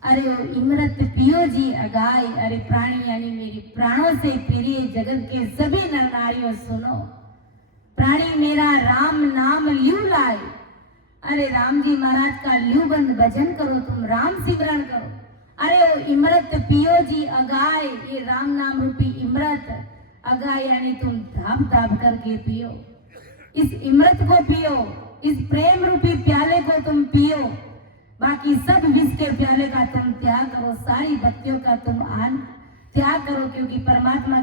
अरे ओ इमरत पियो जी अगाए, अरे प्राणी यानी मेरी प्राणों से प्रिय जगत के सभी नर नारियों सुनो। प्राणी मेरा राम नाम ल्यू लाए। अरे राम जी महाराज का ल्यू बंद भजन करो, तुम राम सिमरन करो। अरे वो इमरत पियो जी अगाए, ये राम नाम रूपी इमरत अगाए यानी तुम धाप धाप करके पियो, इस इमरत को पियो, इस प्रेम रूपी प्याले को तुम पियो। बाकी सब विष के प्याले का तुम त्याग करो, सारी भक्तियों का तुम आन त्याग करो, क्योंकि परमात्मा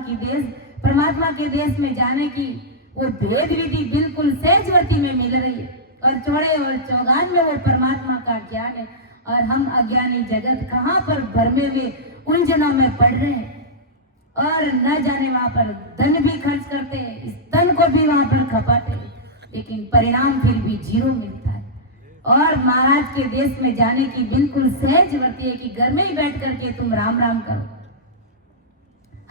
के देश में जाने की वो भेद विधि बिल्कुल सहजवती में मिल रही है, और चौड़े और चौगान में वो परमात्मा का ज्ञान है। और हम अज्ञानी जगत कहाँ पर भरमे हुए उलझनों में पड़ रहे हैं, और न जाने वहां पर धन भी खर्च करते हैं, इस धन को भी वहां पर खपाते हैं, लेकिन परिणाम फिर भी जीरो मिलता है। और महाराज के देश में जाने की बिल्कुल सहजवती है कि घर में ही बैठ करके तुम राम राम करो।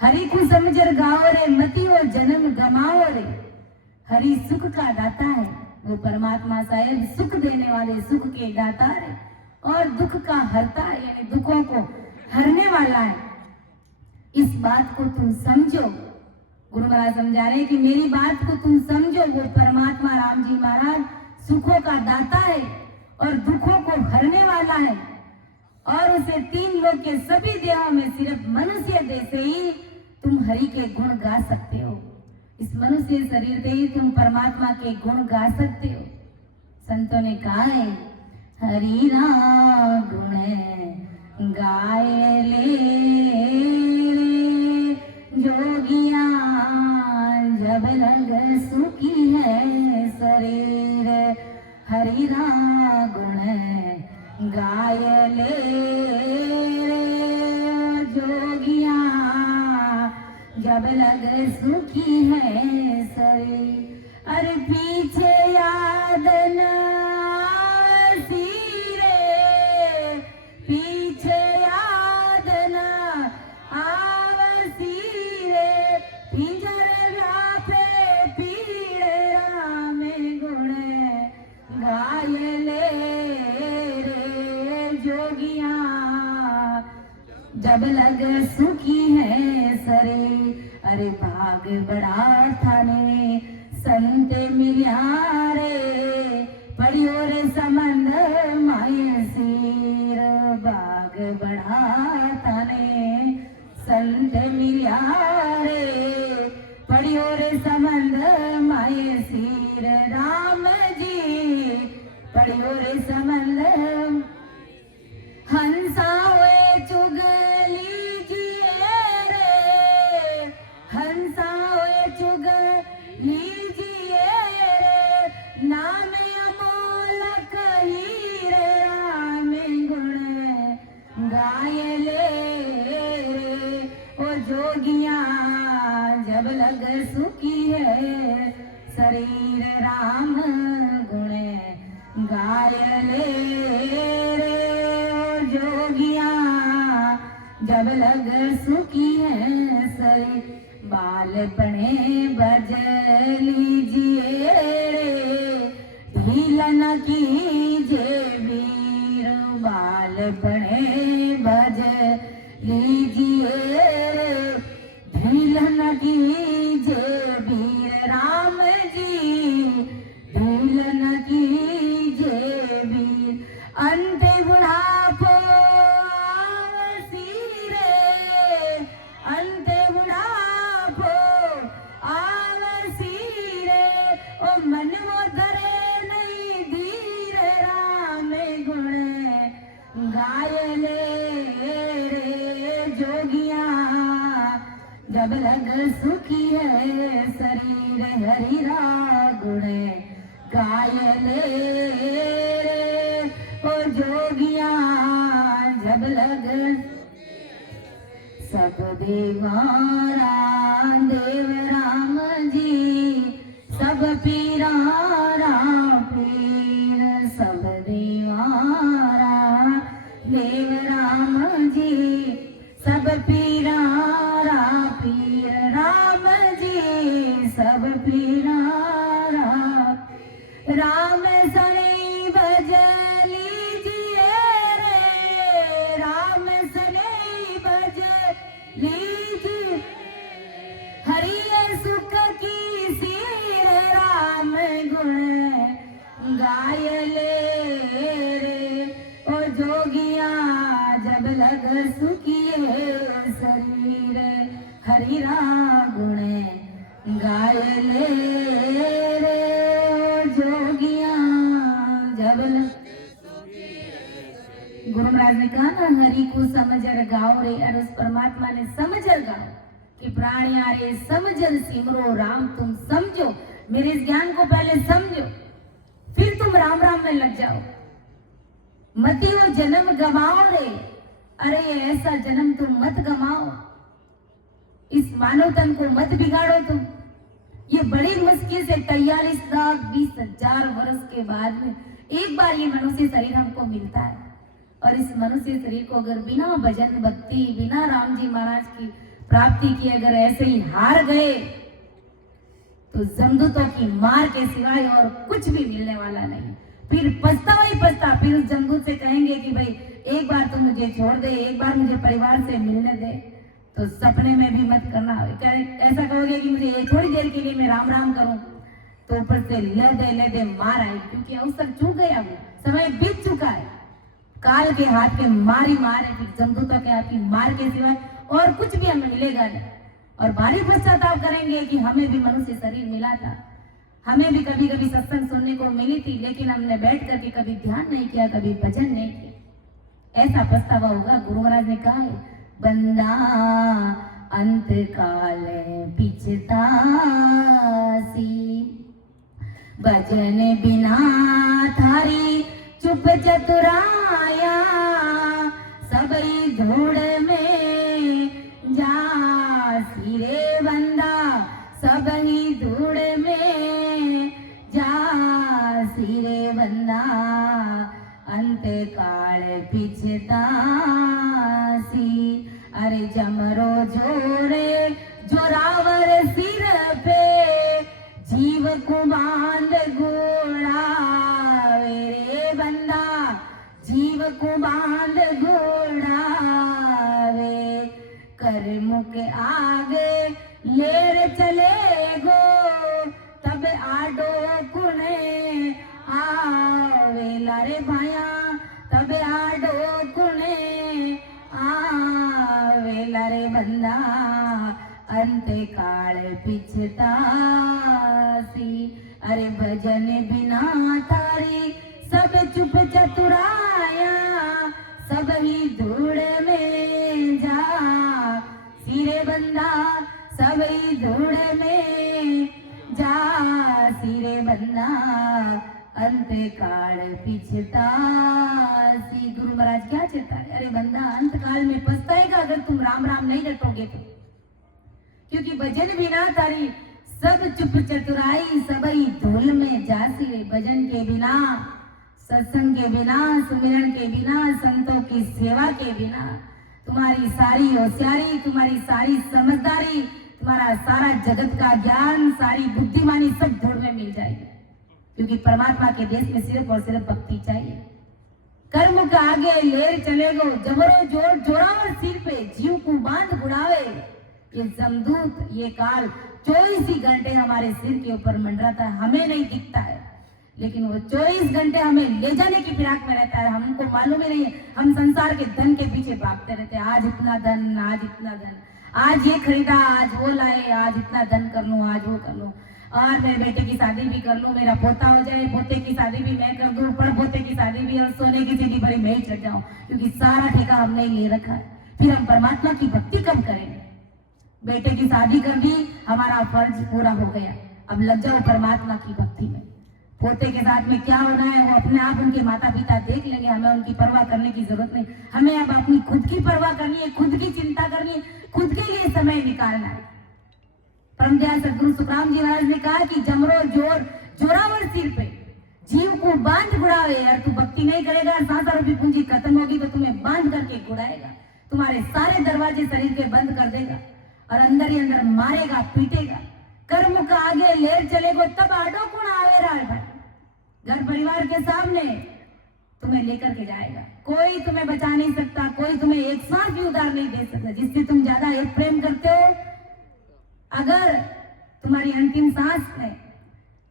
हरि को समझर गाओ रे, मति और जन्म गमाओ रे। हरि सुख का दाता है, वो परमात्मा शायद सुख देने वाले सुख के दाता है, और दुख का हरता है यानी दुखों को हरने वाला है। इस बात को तुम समझो। गुरु महाराज समझा रहे कि मेरी बात को तुम समझो। वो परमात्मा राम जी महाराज सुखों का दाता है और दुखों को हरने वाला है, और उसे तीन लोग के सभी देहों में सिर्फ मनुष्य देह से ही तुम हरि के गुण गा सकते हो। इस मनुष्य शरीर से ही तुम परमात्मा के गुण गा सकते हो। संतों ने कहा है, हरि ना गुण गाए ले जोगिया, जब लग सुखी है शरीर। हरि ना गुण गाए ले जोगिया, जब लग सुखी है शरीर। अरे पीछे याद न पीछे याद न आवसी रे, पिंजर व्यापे पीड़े राम गुण गाय ले रे जोगिया, जब लग सुखी है सरे। अरे भाग बड़ा थाने संत मिल्या रे, पढ़ियो रे संबंध माये सिर। बाग बढ़ा थाने संत मिल्या रे, पढ़ियो रे संबंध माये सिर। राम जी पढ़ियो रे संबंध हंसा हुए चुगली जिए रे, हंसा हुए चुगली जिए रे। नाम अमोलक हीरे राम गुण गाय ले रे। ओ जोगिया जब लग सुखी है शरीर, राम गुण गाय ले रे। जोगिया जब लग सुखी है शरीर, बाल बने बज लीजिए रे, ढील न कीजिए वीर। बाल बने बज लीजिए रे, ढील न कीजिए वीर। राम जी ढील न कीजिए वीर। अंत बुढ़ापो आवसी रे, अंत बुढ़ापो आवसी रे। ओ मन वो धरे नहीं धीर, राम गुण गाय ले रे जोगिया, जब लग सुखी है शरीर। हरि रा गुण गाय ले रे। ओ जोगिया जब लग सब देवारा देव राम जी, सब पीरा पीर। सब देवारा देव राम जी, सब पीरा पीर। राम जी सब पीरा राम सने भज लीजिए रे, राम सने भज लीजिए। हरि सुख की सिर ले रे ओ जोगिया जब लग सुखिए शरीर हरि राम गुण गाय ले रे ओ जोगिया जब गुरु महाराज ने कहा ना हरि को समझर गाओ रे, और उस परमात्मा ने समझर गाओ कि प्राणिया रे समझर सिमरो राम। तुम समझो, मेरे इस ज्ञान को पहले समझो, फिर तुम राम राम में लग जाओ। मती वो जन्म गवाओ रे, अरे ऐसा जन्म तुम मत गवाओ, इस मानव तन को मत बिगाड़ो तुम। ये बड़ी मुश्किल से 43,20,000 वर्ष के बाद में एक बार ये मनुष्य शरीर हमको मिलता है, और इस मनुष्य शरीर को अगर बिना भजन भक्ति, बिना राम जी महाराज की प्राप्ति की अगर ऐसे ही हार गए तो जमदूतों की मार के सिवाय और कुछ भी मिलने वाला नहीं। फिर पछतावा ही पछता, फिर उस जमदूत से कहेंगे कि भाई एक बार तुम मुझे छोड़ दे, एक बार मुझे परिवार से मिलने दे, तो सपने में भी मत करना। ऐसा कहोगे कि मुझे थोड़ी देर के लिए मैं राम राम करूं, तो ऊपर से ले दे मार आए, क्योंकि अवसर चूक गया, वो समय बीत चुका है। काल के हाथ के मारी मार है, फिर जमदूतों के हाथ की मार के सिवाय और कुछ भी हमें मिलेगा नहीं। और भारी पश्चाताप करेंगे कि हमें भी मनुष्य शरीर मिला था, हमें भी कभी कभी सत्संग सुनने को मिली थी, लेकिन हमने बैठ करके कभी ध्यान नहीं किया, कभी भजन नहीं किया। ऐसा पछतावा होगा। गुरु महाराज ने कहा है, बंदा अंत काल पिछतासी, भजन बिना थारी चुप चतुराया, सबई धूड़ में जासी रे बंदा, सबई धूड़ में जासी रे बंदा, अंत काल पिछतासी। अरे जमरो जोरे जोरावर सिर पे, जीव को बांध घोड़ावे रे बंदा, जीव को बांध घोड़ावे, कर्म के आगे लेर चले गो, तब आडो कुने आवे लारे भाया, तब आडो कुने आवे लारे बंदा, अंत काल पिछतासी। अरे भजन बिना तारी सब चुप चतुराया, सब ही धूड़ में जा सिरे बंदा, सब ही धूड़ में जा सिरे बंदा, अंत काल पिछतासी। गुरु महाराज क्या चेता है, अरे बंदा अंत काल में पछताएगा अगर तुम राम राम नहीं रटोगे तो, क्योंकि भजन बिना तारी सब चुप चतुराई, सबई धूल में जासी रे। भजन के बिना, सत्संग के बिना, सुमिरन के बिना, संतों की सेवा के बिना तुम्हारी सारी होशियारी, तुम्हारी सारी समझदारी, तुम्हारा सारा जगत का ज्ञान, सारी बुद्धिमानी सब धूल में मिल जाएगी, क्योंकि परमात्मा के देश में सिर्फ और सिर्फ भक्ति चाहिए। कर्म के आगे लेर चले गो, जबरो जोर जोरावर सिर पे, जीव को बांध बुढ़ावे। ये जमदूत, ये काल 24 ही घंटे हमारे सिर के ऊपर मंडराता है, हमें नहीं दिखता है, लेकिन वो 24 घंटे हमें ले जाने की फिराक में रहता है। हमको मालूम ही नहीं है, हम संसार के धन के पीछे भागते रहते हैं। आज इतना धन, आज इतना धन, आज ये खरीदा, आज वो लाए, आज इतना धन कर लूं, आज वो कर लूं, और मेरे बेटे की शादी भी कर लूं, मेरा पोता हो जाए, पोते की शादी भी मैं कर दूं, पर पोते की शादी भी, और सोने की सीढ़ी पर मैं ही चढ़ जाऊं, क्योंकि सारा ठेका हमने ही ले रखा है। फिर हम परमात्मा की भक्ति कब करेंगे? बेटे की शादी कर दी, हमारा फर्ज पूरा हो गया, अब लग जाओ परमात्मा की भक्ति में। पोते के साथ में क्या हो रहा है वो अपने आप उनके माता पिता देख लेंगे, हमें उनकी परवाह करने की जरूरत नहीं। हमें अब अपनी खुद की परवाह करनी है, खुद की चिंता करनी है, खुद के लिए समय निकालना है। परम दयाल सदगुरु सुखराम जी महाराज ने कहा कि जमरो जोर जोरावर सिर पे, जीव को बांध गुड़ावे। यार तू भक्ति नहीं करेगा, सांसा रूपी पूंजी खत्म होगी तो तुम्हें बांध करके गुड़ाएगा, तुम्हारे सारे दरवाजे शरीर के बंद कर देगा और अंदर ही अंदर मारेगा, पीटेगा। कर्म का आगे लेर चलेगो, तब आडो कौन आवे भाई, घर परिवार के सामने तुम्हें लेकर के जाएगा। कोई तुम्हें बचा नहीं सकता, कोई तुम्हें एक सांस भी उधार नहीं दे सकता। जिससे तुम ज्यादा प्रेम करते हो, अगर तुम्हारी अंतिम सांस में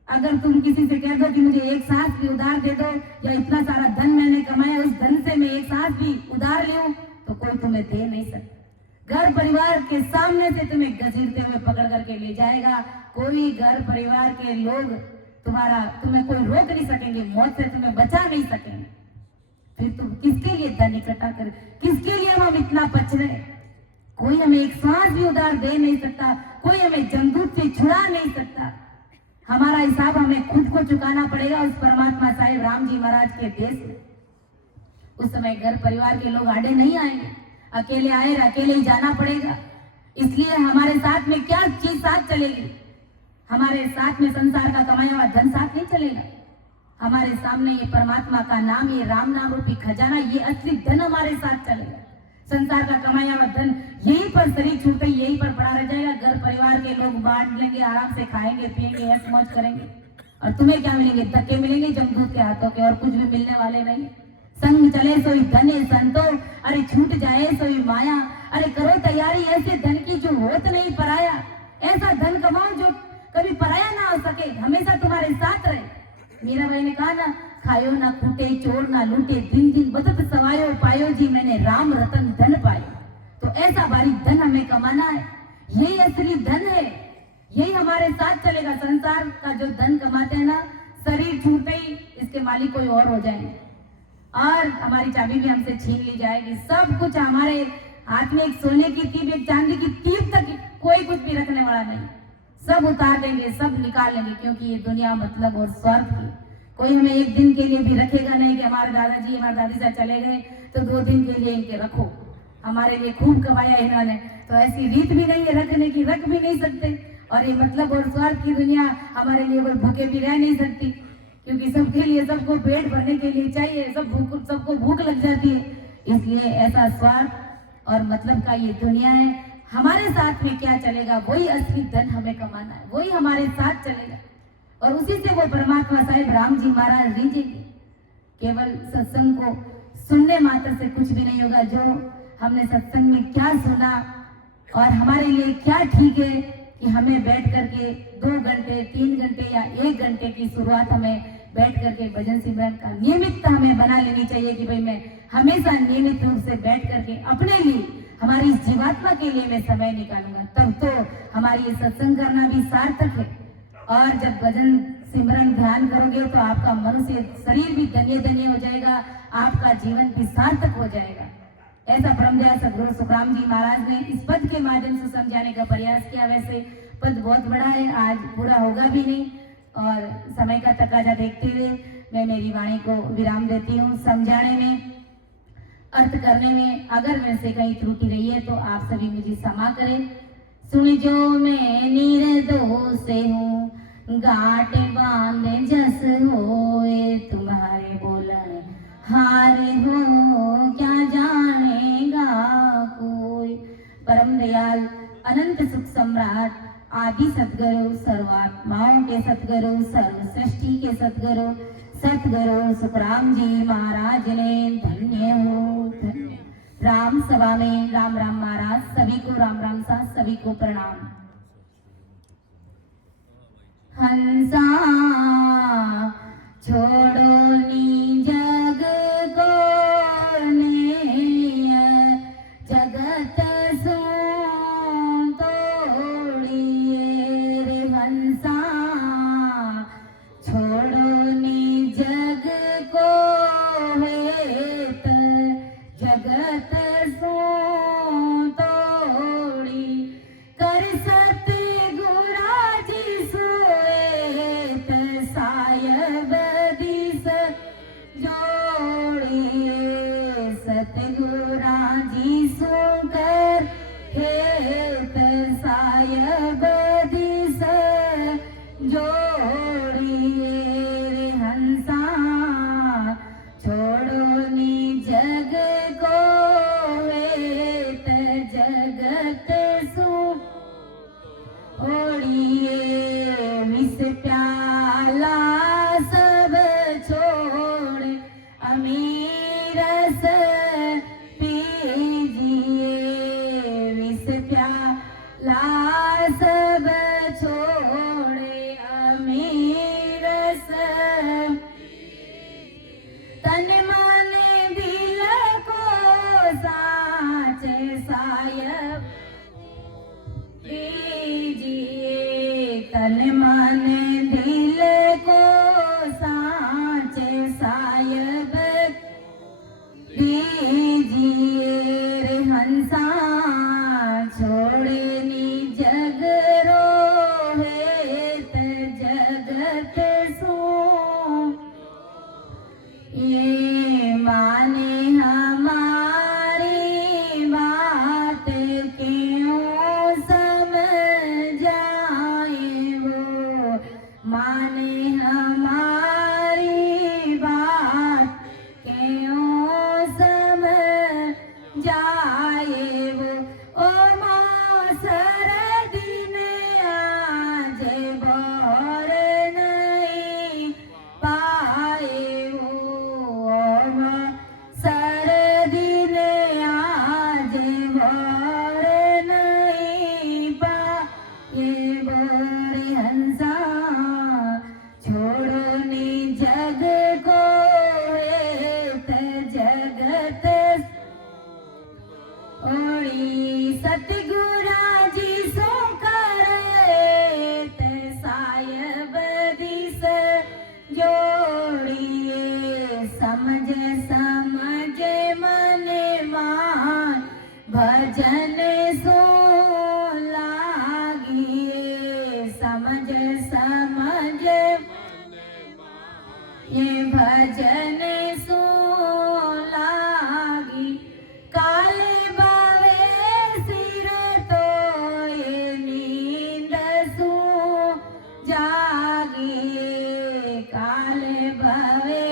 अगर तुम किसी से कह दो कि मुझे एक सांस भी उधार दे दो, या इतना सारा धन मैंने कमाया उस धन से मैं एक सांस भी उधार लूं, तो कोई तुम्हें दे नहीं सकता। घर परिवार के सामने से तुम्हें घसीटते हुए पकड़ करके ले जाएगा। कोई घर परिवार के लोग तुम्हें कोई रोक नहीं सकेंगे, मौत से तुम्हें बचा नहीं सकेंगे। फिर तुम किसके लिए धन इकट्ठा कर, किसके लिए हम इतना पच रहे? कोई हमें एक सांस भी उधार दे नहीं सकता, कोई हमें जमदूत से छुड़ा नहीं सकता। हमारा हिसाब हमें खुद को चुकाना पड़ेगा उस परमात्मा साहिब राम जी महाराज के देश में। उस समय घर परिवार के लोग आड़े नहीं आएंगे, अकेले आए अकेले ही जाना पड़ेगा। इसलिए हमारे साथ में क्या चीज साथ चलेगी? हमारे साथ में संसार का कमाया हुआ धन साथ नहीं चलेगा। हमारे सामने ये परमात्मा का नाम, ये राम नाम रूपी खजाना, ये असली धन हमारे साथ चलेगा। संसार का कमाया हुआ धन यहीं पर शरीर छूटते यहीं पर पड़ा रह जाएगा। घर परिवार के लोग बांट लेंगे, आराम से खाएंगे पिएंगे, ऐश मौज करेंगे, और तुम्हें क्या मिलेंगे? धक्के मिलेंगे जमदूत के हाथों के, और कुछ भी मिलने वाले नहीं। संग चले सोई धन संतो, अरे छूट जाए सोई माया। अरे करो तैयारी ऐसे धन की जो होत नहीं पराया। ऐसा धन कमाओ जो कभी पराया ना हो सके, हमेशा तुम्हारे साथ रहे। मीरा भाई ने कहा ना, खायो ना खूटे चोर ना लूटे, दिन दिन बदत सवायो पायो जी मैंने राम रतन धन पायो। तो ऐसा भारी धन हमें कमाना है, यही असली धन है, यही हमारे साथ चलेगा। संसार का जो धन कमाते हैं ना, शरीर छूटते ही इसके मालिक कोई और हो जाएंगे, और हमारी चाबी भी हमसे छीन ली जाएगी। सब कुछ हमारे हाथ में, एक सोने की टीप, एक चांदी की टीप तक कोई कुछ भी रखने वाला नहीं। सब उतार देंगे, सब निकाल लेंगे, क्योंकि ये दुनिया मतलब और स्वार्थ की। कोई हमें एक दिन के लिए भी रखेगा नहीं कि हमारे दादाजी हमारे दादी साहब चले गए तो 2 दिन के लिए इनके रखो, हमारे लिए खूब कमाया इन्होंने। तो ऐसी रीत भी नहीं है रखने की, रख भी नहीं सकते। और ये मतलब और स्वार्थ की दुनिया हमारे लिए कोई भूखे भी रह नहीं सकती, क्योंकि सबके लिए, सबको पेट भरने के लिए चाहिए, सबको भूख लग जाती है। इसलिए ऐसा स्वार्थ और मतलब का ये दुनिया है। हमारे साथ में क्या चलेगा? वही असली धन हमें कमाना है, वही हमारे साथ चलेगा, और उसी से वो परमात्मा साहिब राम जी महाराज रीझेंगे। केवल सत्संग को सुनने मात्र से कुछ भी नहीं होगा। जो हमने सत्संग में क्या सुना और हमारे लिए क्या ठीक है कि हमें बैठ करके 2 घंटे 3 घंटे या 1 घंटे की शुरुआत हमें बैठ करके भजन सिमरन का नियमितता हमें बना लेनी चाहिए कि भाई मैं हमेशा नियमित रूप से बैठ करके अपने लिए, हमारी जीवात्मा के लिए मैं समय निकालूंगा। तब तो हमारी ये सत्संग करना भी सार्थक है। और जब भजन सिमरन ध्यान करोगे तो आपका मनुष्य शरीर भी धन्य धन्य हो जाएगा, आपका जीवन भी सार्थक हो जाएगा। ऐसा परमदयाल सदगुरु सुखराम जी महाराज ने इस पद के माध्यम से समझाने का प्रयास किया। वैसे पद बहुत बड़ा है, आज पूरा होगा भी नहीं, और समय का तकाजा देखते हुए मैं मेरी वाणी को विराम देती हूँ। समझाने में, अर्थ करने में अगर मेरे से कहीं त्रुटि रही है तो आप सभी मुझे क्षमा करें। सुन जो मैं निर्दोष हूँ, गाट बांध जस होए, तुम्हारे बोलन हार हो क्या जानेगा कोई। परम दयाल अनंत सुख सम्राट आदि सतगुरु, सर्वात्माओं के सतगुरु, सर्व सृष्टि के सतगुरु, सतगुरु सुखराम जी महाराज ने धन्य हो धन्य। राम सभा में राम राम महाराज, सभी को राम राम सा, सभी को प्रणाम। हंसा छोड़ो नी जग को नेय, जगत सो तोड़िए रे हंसा। छोड़ो नी जग को हेत, जगत सो तोड़ी। कर सतगुरा जी सोएत, सायब दिस जोड़िए। सतगुरा जी सो कर हेत, सायब दिस जोड़िए रे हंसा। छोड़ो नी जग को हेत, जगत सो ओढ़िए। विष प्याला सब छोड़ अमीरस पीजिए। विष प्याला सब छोड़े अमीर तन मन दिल को साचे सायब दीजिए, तन मन दिल को साचे सायब दीजिए रे हंसा छोड़े नी जग रोहित जगत सो ये माने हमारी बात क्यों समझाए वो, माने हमारी बात क्यों समझाए वो। ओ मौसर दिन आज बोर नहीं पाए वो, सर दिन आज बोर नहीं पाए बोरे हंसा छोड़ो नी जग को हेत जगत ओड़ी सतगुरा जी सो करे सायब दिस जोड़िए, समझ समझ मन मान भजन सो लागिए, समझ समझ ये भजन सो लागी। काले बावे सिर तो ये नींद सो जागिए, काले बावे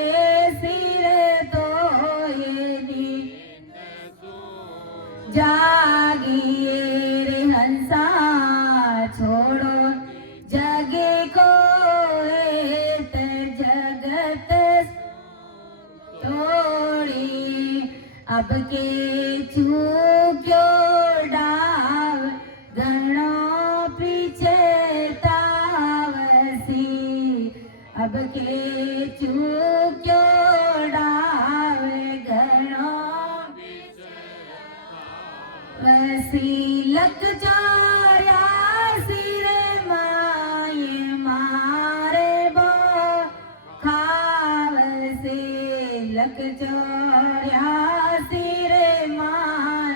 सिर तो ये नींद जागिए रे हंसा छोड़ो जगे को हेत जगत तोड़ी, अब के चूक्यो डाव गणो पीछे तावसी, अब के चूक्यो डाव गणो वसी लक चौरासी रे माये मारे बो खावसे, लक चौरासी रे मान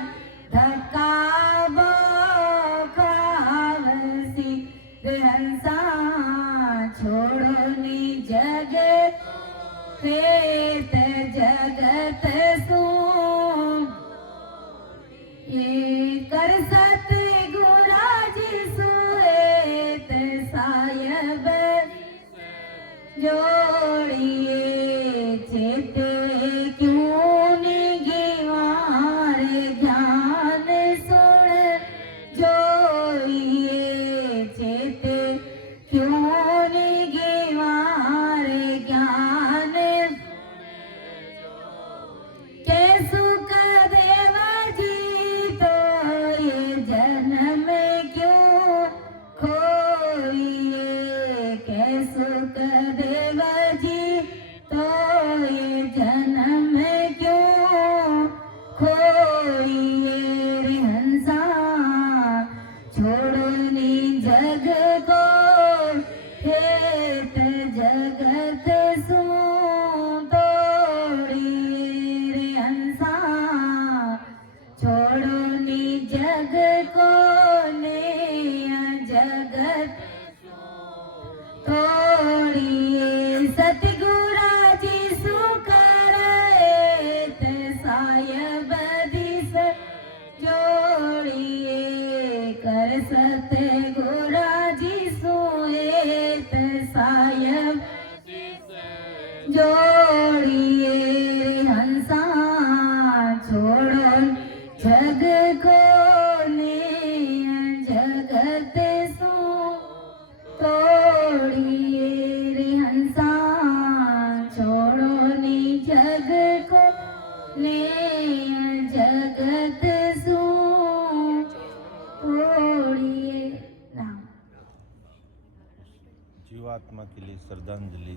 धक्का बो खावसी रे हंसा छोड़ो नी जगत हेत जगत सो ये कर सतगुरा जी सुहेत सायब जोड़िए, चेत क्यों निगिवार ज्ञान सुन जोइए, चेत क्यों निगिवार ज्ञान के सुख देवा जी तो ये जन्म क्यों खोइए, के सुख देवा जी तो ये जन्म क्यों खोइए रे हंसा छोड़ो नी जग को हेत जगत सो तोड़िए रे हंसा छोड़ो नी जग को ने जगत तोड़िए, सतगुरा जी सुकरेत सायब दिस जोड़िए, कर सतगुरा जी सुहेत सायब जोड़िए हंसा छोड़ो जग को ने जगत सो तोड़िए रे हंसा छोड़ो नी जग को ने जगत सो तोड़िए। राम जीवात्मा के लिए श्रद्धांजलि।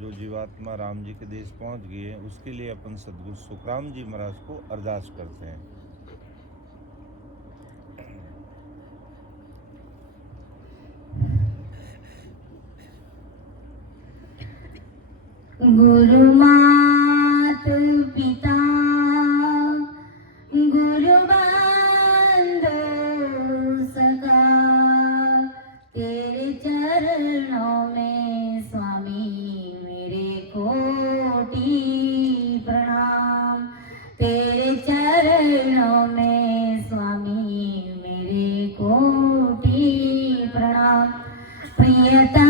जो जीवात्मा राम जी के देश पहुंच गए हैं, उसके लिए अपन सदगुरु सुखराम जी महाराज को अरदास करते हैं। गुरु मात पिता गुरु बंधु सखा, तेरे चरणों में स्वामी मेरे कोटि प्रणाम। तेरे चरणों में स्वामी मेरे कोटि प्रणाम। प्रियता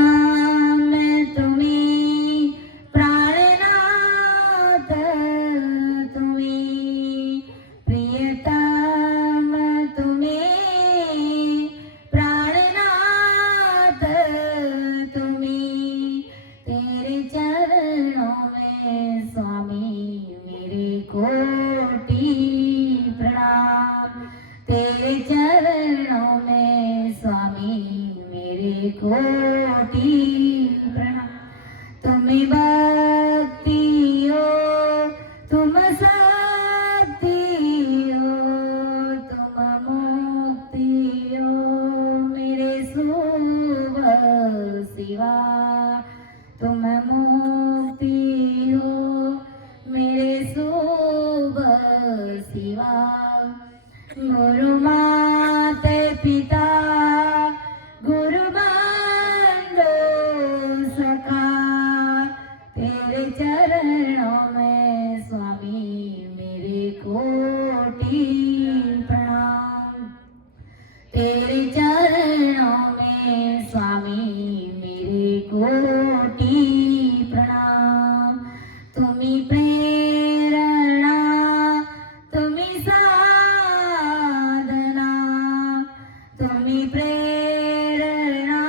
मैं तुम्हें कोटि प्रणाम। तुम्हें भक्ति हो तुम शक्ति हो, तुम मुक्ति हो मेरे शुभ शिवा। तुम मुक्ति हो मेरे शुभ शिवा। गुरु माता पिता गुरु बंधु सखा, तेरे चरणों में स्वामी मेरे कोटि प्रणाम। तेरे चरणों में स्वामी मेरे कोटि प्रणाम। तुम्ही प्रेरणा तुम्ही साधना, तुम्ही प्रेरणा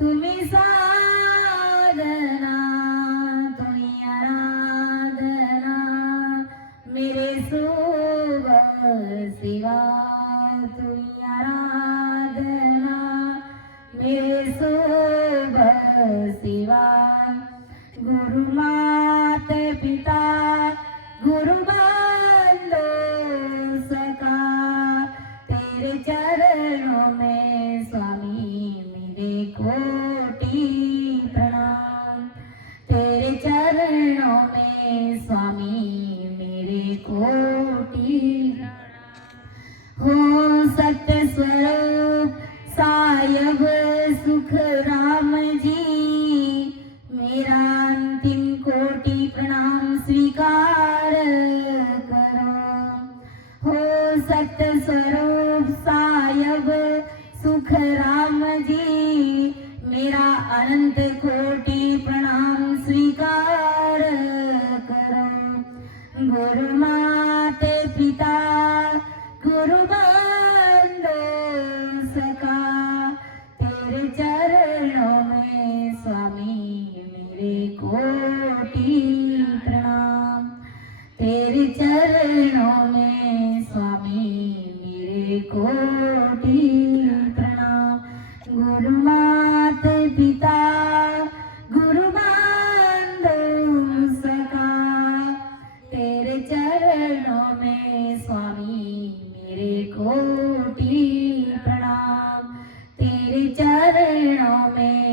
तुम्ही साधना, तुम्ही आराधना मेरे शुभ शिवा। तुम्ही आराधना मेरे शुभ शिवा। गुरु माता पिता गुरु बंधु सखा, तेरे चरणों में स्वामी मेरे कोटि प्रणाम। तेरे चरणों में स्वामी मेरे कोटि हो। सत्य स्वरूप सायब सुख राम जी, मेरा अंतिम कोटि प्रणाम स्वीकार करो। हो सत्य स्वरूप सायब सुख राम जी, मेरा अनंत कोटि प्रणाम स्वीकार करो। गुरु माता पिता गुरु बंधु सखा, तेरे चरणों में स्वामी मेरे कोटि प्रणाम। तेरे चरणों में स्वामी मेरे कोटि प्रणाम। गुरु माता पिता गुरु बंधु सखा, तेरे चरणों में स्वामी मेरे कोटि प्रणाम। तेरे चरणों में